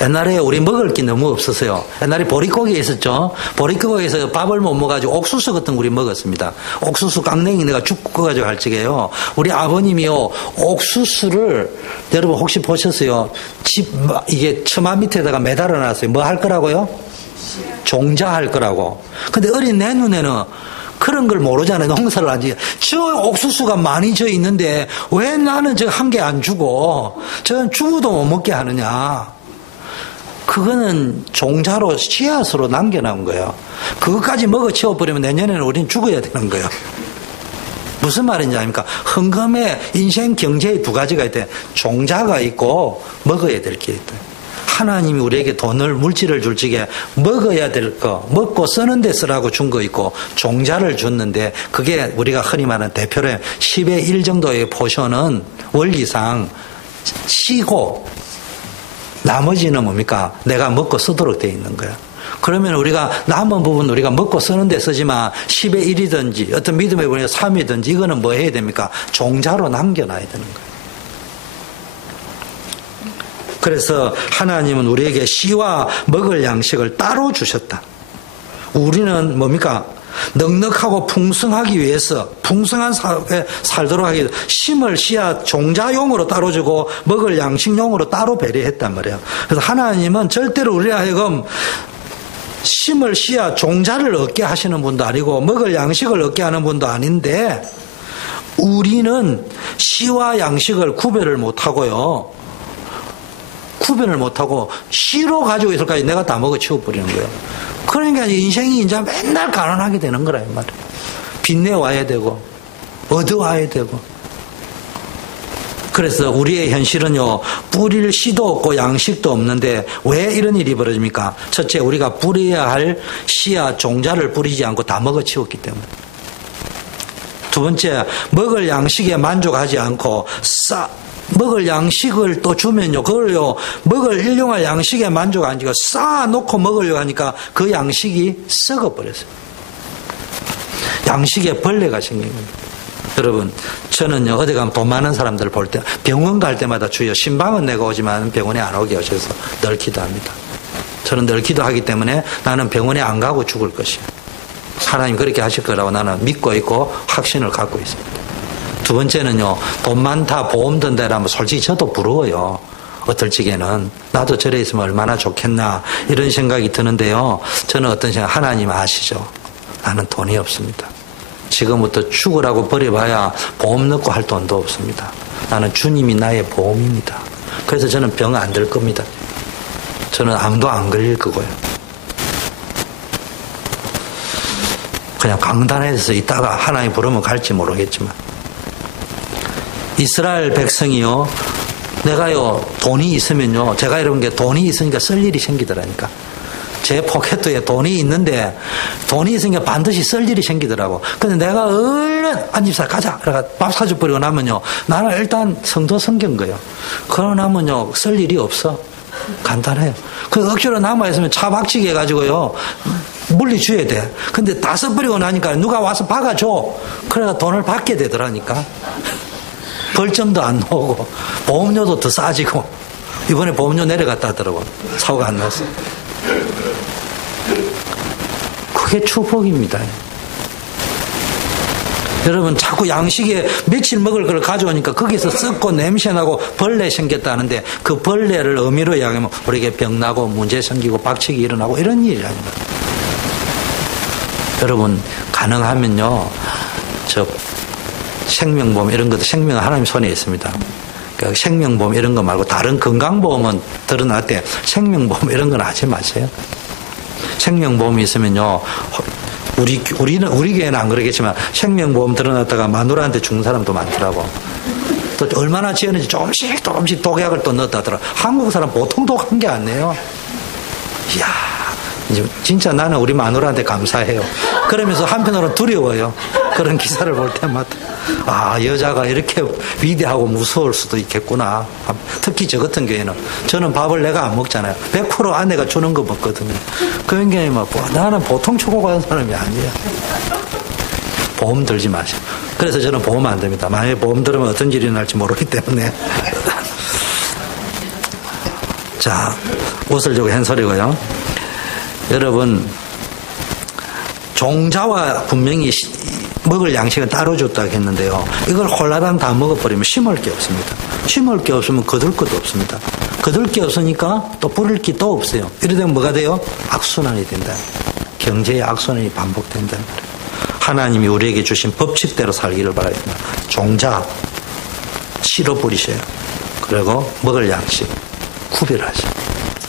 옛날에 우리 먹을 게 너무 없었어요. 옛날에 보릿고기 있었죠. 보릿고기에서 밥을 못 먹어가지고 옥수수 같은 거 우리 먹었습니다. 옥수수 깡냉이 내가 죽 굽어가지고 갈 적에요. 우리 아버님이요. 옥수수를 여러분 혹시 보셨어요? 집 이게 처마 밑에다가 매달아 놨어요. 뭐 할 거라고요? 종자할 거라고. 근데 어린 내 눈에는 그런 걸 모르잖아요. 농사를 안 지게. 저 옥수수가 많이 져 있는데 왜 나는 저 한 개 안 주고 저는 주고도 못 먹게 하느냐. 그거는 종자로 씨앗으로 남겨놓은 거예요. 그것까지 먹어 치워버리면 내년에는 우린 죽어야 되는 거예요. 무슨 말인지 아닙니까? 헌금에 인생 경제의 두 가지가 있대. 종자가 있고 먹어야 될 게 있대. 하나님이 우리에게 돈을 물질을 줄 적에 먹어야 될 거, 먹고 쓰는 데 쓰라고 준 거 있고 종자를 줬는데 그게 우리가 흔히 말하는 대표로 10의 1 정도의 포션은 원리상 쉬고 나머지는 뭡니까? 내가 먹고 쓰도록 되어 있는 거야. 그러면 우리가 남은 부분 우리가 먹고 쓰는 데 쓰지만 10의 1이든지 어떤 믿음의 분야 3이든지 이거는 뭐 해야 됩니까? 종자로 남겨놔야 되는 거예요. 그래서 하나님은 우리에게 씨와 먹을 양식을 따로 주셨다. 우리는 뭡니까? 넉넉하고 풍성하기 위해서 풍성한 삶에 살도록 하기 위해서 심을 씨앗 종자용으로 따로 주고 먹을 양식용으로 따로 배려했단 말이에요. 그래서 하나님은 절대로 우리 하여금 심을 씨앗 종자를 얻게 하시는 분도 아니고 먹을 양식을 얻게 하는 분도 아닌데 우리는 씨와 양식을 구별을 못하고요. 구별을 못하고 씨로 가지고 있을까지 내가 다 먹어 치워버리는 거예요. 그러니까 인생이 이제 맨날 가난하게 되는 거라 이 말이에요. 빚내와야 되고 얻어와야 되고. 그래서 우리의 현실은요, 뿌릴 씨도 없고 양식도 없는데 왜 이런 일이 벌어집니까? 첫째, 우리가 뿌려야 할 씨와 종자를 뿌리지 않고 다 먹어 치웠기 때문에. 두 번째, 먹을 양식에 만족하지 않고 먹을 양식을 또 주면요, 그걸요, 먹을 일용할 양식에 만족 안 하니까 쌓아놓고 먹으려고 하니까 그 양식이 썩어버렸어요. 양식에 벌레가 생긴 겁니다. 여러분, 저는요, 어디 가면 돈 많은 사람들 볼 때, 병원 갈 때마다 주여, 신방은 내가 오지만 병원에 안 오게 하셔서 늘 기도합니다. 저는 늘 기도하기 때문에 나는 병원에 안 가고 죽을 것이에요. 하나님 그렇게 하실 거라고 나는 믿고 있고 확신을 갖고 있습니다. 두 번째는요, 돈 많다, 보험 든다 이러면 솔직히 저도 부러워요. 어떨 적에는 나도 저래 있으면 얼마나 좋겠나 이런 생각이 드는데요. 저는 어떤 생각, 하나님 아시죠? 나는 돈이 없습니다. 지금부터 죽으라고 버려봐야 보험 넣고 할 돈도 없습니다. 나는 주님이 나의 보험입니다. 그래서 저는 병 안 들 겁니다. 저는 암도 안 걸릴 거고요. 그냥 강단에서 있다가 하나님 부르면 갈지 모르겠지만 이스라엘 백성이요, 내가요 돈이 있으면요, 제가 이런 게 돈이 있으니까 쓸 일이 생기더라니까. 제 포켓에 돈이 있는데 돈이 있으니까 반드시 쓸 일이 생기더라고. 근데 내가 얼른 한 집사 가자, 밥 사줘 버리고 나면요, 나는 일단 성도 섬긴 거예요. 그러고 나면요, 쓸 일이 없어. 간단해요. 그 억지로 남아있으면 차 박치게 해가지고요, 물리줘야 돼. 근데 다 써버리고 나니까 누가 와서 박아줘. 그래가 돈을 받게 되더라니까. 벌점도 안 나오고 보험료도 더 싸지고. 이번에 보험료 내려갔다 하더라고. 사고가 안 났어. 그게 축복입니다. 여러분, 자꾸 양식에 며칠 먹을 걸 가져오니까 거기서 썩고 냄새나고 벌레 생겼다는데 그 벌레를 의미로 이야기하면 우리에게 병나고 문제 생기고 박치기 일어나고 이런 일이 아닙니다. 여러분, 가능하면요, 저 생명보험 이런 것도 생명은 하나님 손에 있습니다. 그러니까 생명보험 이런 거 말고 다른 건강보험은 드러날 때 생명보험 이런 건 하지 마세요. 생명보험이 있으면요, 우리 교회는 안 그러겠지만 생명보험 드러났다가 마누라한테 죽는 사람도 많더라고. 또 얼마나 지었는지 조금씩 독약을 또 넣었다 하더라. 한국 사람 보통 독한 게 아니에요. 이야, 진짜 나는 우리 마누라한테 감사해요. 그러면서 한편으로는 두려워요. 그런 기사를 볼 때마다. 아, 여자가 이렇게 위대하고 무서울 수도 있겠구나. 특히 저 같은 경우에는 저는 밥을 내가 안 먹잖아요. 100% 아내가 주는 거 먹거든요. 그런 경우에 막 나는 보통 축복 받은 사람이 아니에요. 보험 들지 마세요. 그래서 저는 보험 안 듭니다. 만약에 보험 들으면 어떤 일이 날지 모르기 때문에. 자, 옷을 주고 한 소리고요. 여러분, 종자와 분명히 먹을 양식은 따로 줬다고 했는데요. 이걸 홀라당 다 먹어버리면 심을 게 없습니다. 심을 게 없으면 거둘 것도 없습니다. 거둘 게 없으니까 또 뿌릴 게 또 없어요. 이러면 뭐가 돼요? 악순환이 된다. 경제의 악순환이 반복된다는 거예요. 하나님이 우리에게 주신 법칙대로 살기를 바랍니다. 종자 씨로 뿌리셔요. 그리고 먹을 양식 구별하셔요.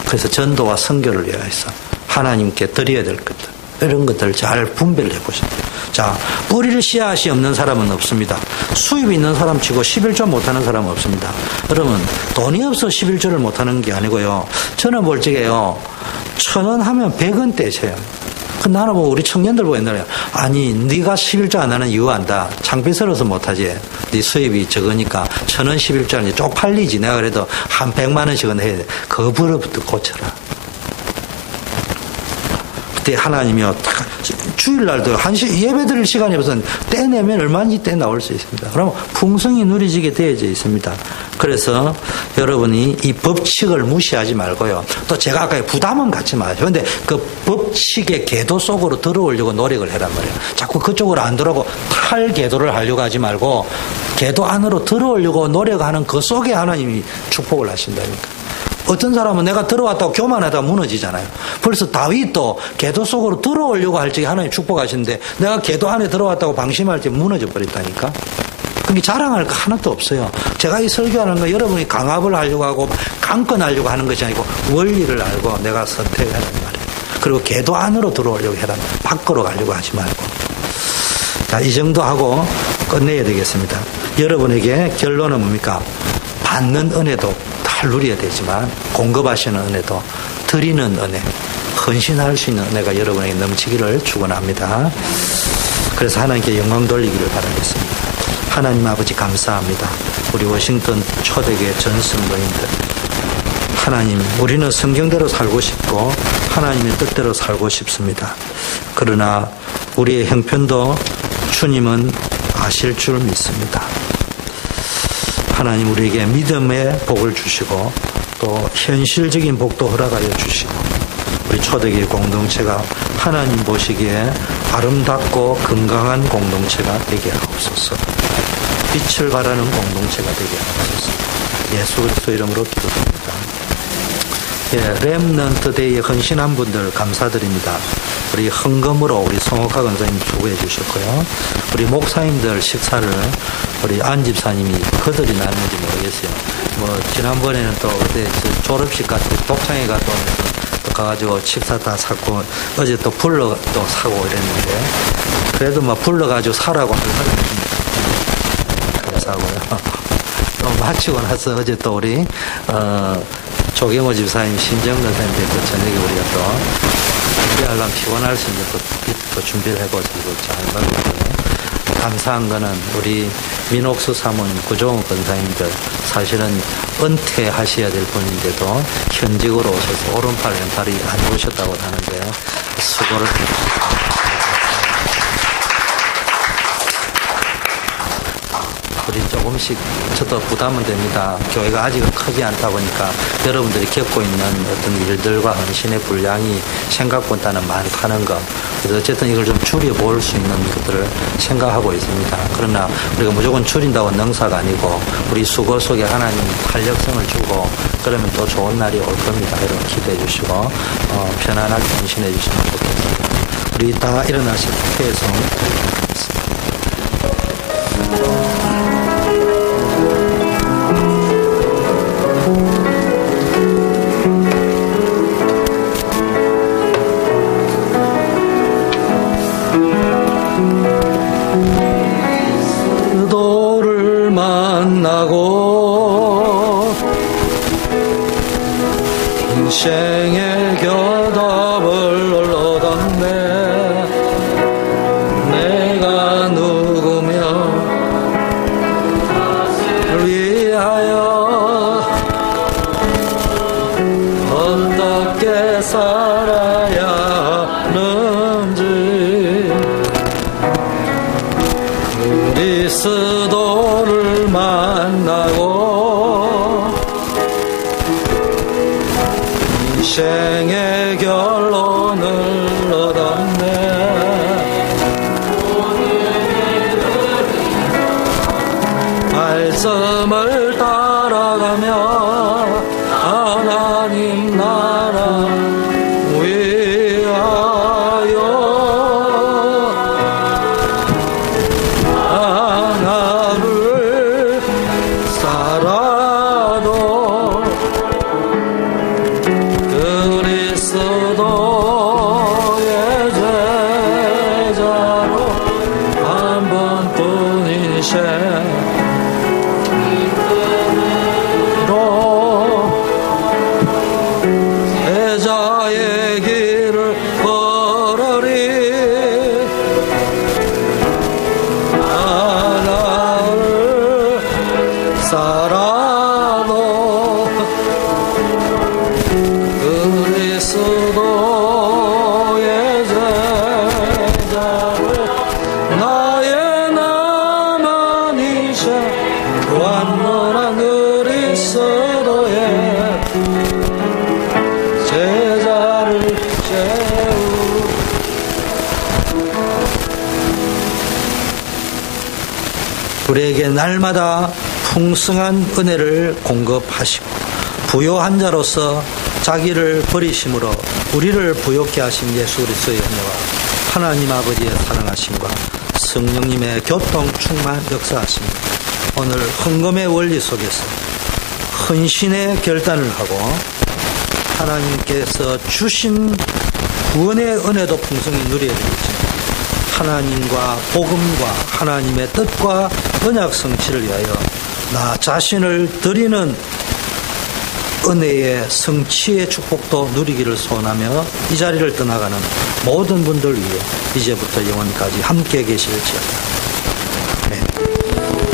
그래서 전도와 선교를 위해서 하나님께 드려야 될 것들, 이런 것들을 잘 분별해 보셔야 돼요. 자, 뿌릴 씨앗이 없는 사람은 없습니다. 수입이 있는 사람 치고 11조 못하는 사람은 없습니다. 여러분, 돈이 없어 11조를 못하는 게 아니고요. 저는 멀찍해요. 1,000원 하면 100원 떼세요. 나는 뭐 우리 청년들 보인다요. 아니, 네가 11조 안 하는 이유 안다. 창피스러워서 못하지. 네 수입이 적으니까 1,000원 11조는 쪽팔리지. 내가 그래도 한 100만 원씩은 해야 돼. 그거부터 고쳐라. 그때 하나님이요, 주일날도 예배 드릴 시간이 없어서 떼내면 얼마든지 떼 나올 수 있습니다. 그러면 풍성이 누리지게 되어져 있습니다. 그래서 여러분이 이 법칙을 무시하지 말고요. 또 제가 아까 부담은 갖지 마세요. 그런데 그 법칙의 궤도 속으로 들어오려고 노력을 해란 말이에요. 자꾸 그쪽으로 안 들어오고 탈궤도를 하려고 하지 말고 궤도 안으로 들어오려고 노력하는 그 속에 하나님이 축복을 하신다니까. 어떤 사람은 내가 들어왔다고 교만하다가 무너지잖아요. 벌써 다윗도 궤도 속으로 들어오려고 할 적에 하나님 축복하시는데 내가 궤도 안에 들어왔다고 방심할 때 무너져 버렸다니까. 그게 자랑할 거 하나도 없어요. 제가 이 설교하는 거 여러분이 강압을 하려고 하고 강권하려고 하는 것이 아니고 원리를 알고 내가 선택하는 말이에요. 그리고 궤도 안으로 들어오려고 해라. 밖으로 가려고 하지 말고. 자, 이 정도 하고 끝내야 되겠습니다. 여러분에게 결론은 뭡니까? 받는 은혜도 잘 누려야 되지만 공급하시는 은혜도, 드리는 은혜, 헌신할 수 있는 은혜가 여러분에게 넘치기를 축원합니다. 그래서 하나님께 영광 돌리기를 바라겠습니다. 하나님 아버지 감사합니다. 우리 워싱턴 초대교회 전 성도님들, 하나님, 우리는 성경대로 살고 싶고 하나님의 뜻대로 살고 싶습니다. 그러나 우리의 형편도 주님은 아실 줄 믿습니다. 하나님, 우리에게 믿음의 복을 주시고 또 현실적인 복도 허락하여 주시고 우리 초대교회 공동체가 하나님 보시기에 아름답고 건강한 공동체가 되게 하옵소서. 빛을 발하는 공동체가 되게 하옵소서. 예수 그리스도 이름으로 기도드립니다. 렘넌트 데이에 헌신한 분들 감사드립니다. 우리 헌금으로 우리 송옥하 권사님 수고해 주셨고요. 우리 목사님들 식사를 우리 안 집사님이 그들이 나는지 모르겠어요. 뭐 지난번에는 또 어제 졸업식 같은 독창회 갔다 오면서 또 가가지고 식사 다 샀고 어제 또 불러 또 사고 이랬는데 그래도 막 불러가지고 사라고 하는 사람이 있습니다. 감사하고요. 또 마치고 나서 어제 또 우리 조경호 집사님, 신정 권사님들 또 저녁에 우리가 또 준비하려면 피곤할 수 있는 또 준비를 해보시고 잘 먹었고요. 감사한 거는 우리 민옥수 사모님, 구종욱 권사님들 사실은 은퇴하셔야 될 분인데도 현직으로 오셔서 오른팔 왼팔이 안 좋으셨다고 하는데 수고를 우리 조금씩 저도 부담은 됩니다. 교회가 아직은 크지 않다 보니까 여러분들이 겪고 있는 어떤 일들과 헌신의 분량이 생각보다는 많다는 것. 그래서 어쨌든 이걸 좀 줄여볼 수 있는 것들을 생각하고 있습니다. 그러나 우리가 무조건 줄인다고 능사가 아니고 우리 수고 속에 하나님 탄력성을 주고 그러면 또 좋은 날이 올 겁니다. 여러분 기대해 주시고 편안하게 헌신해 주시면 좋겠습니다. 우리 다 일어나서 교회에서 인생의 결답을 얻었네. 내가 누구며 위하여 어떻게 살아야 하는지 그리스도를 만나고 인생의 결론을 얻었네. 말씀을 따라 우리에게 날마다 풍성한 은혜를 공급하시고 부요한 자로서 자기를 버리심으로 우리를 부요케 하신 예수 그리스도의 은혜와 하나님 아버지의 사랑하심과 성령님의 교통 충만 역사하심, 오늘 헌금의 원리 속에서 헌신의 결단을 하고 하나님께서 주신 구원의 은혜도 풍성히 누려야 되겠지만 하나님과 복음과 하나님의 뜻과 언약 성취를 위하여 나 자신을 드리는 은혜의 성취의 축복도 누리기를 소원하며 이 자리를 떠나가는 모든 분들 위해 이제부터 영원까지 함께 계실지어다. 아멘.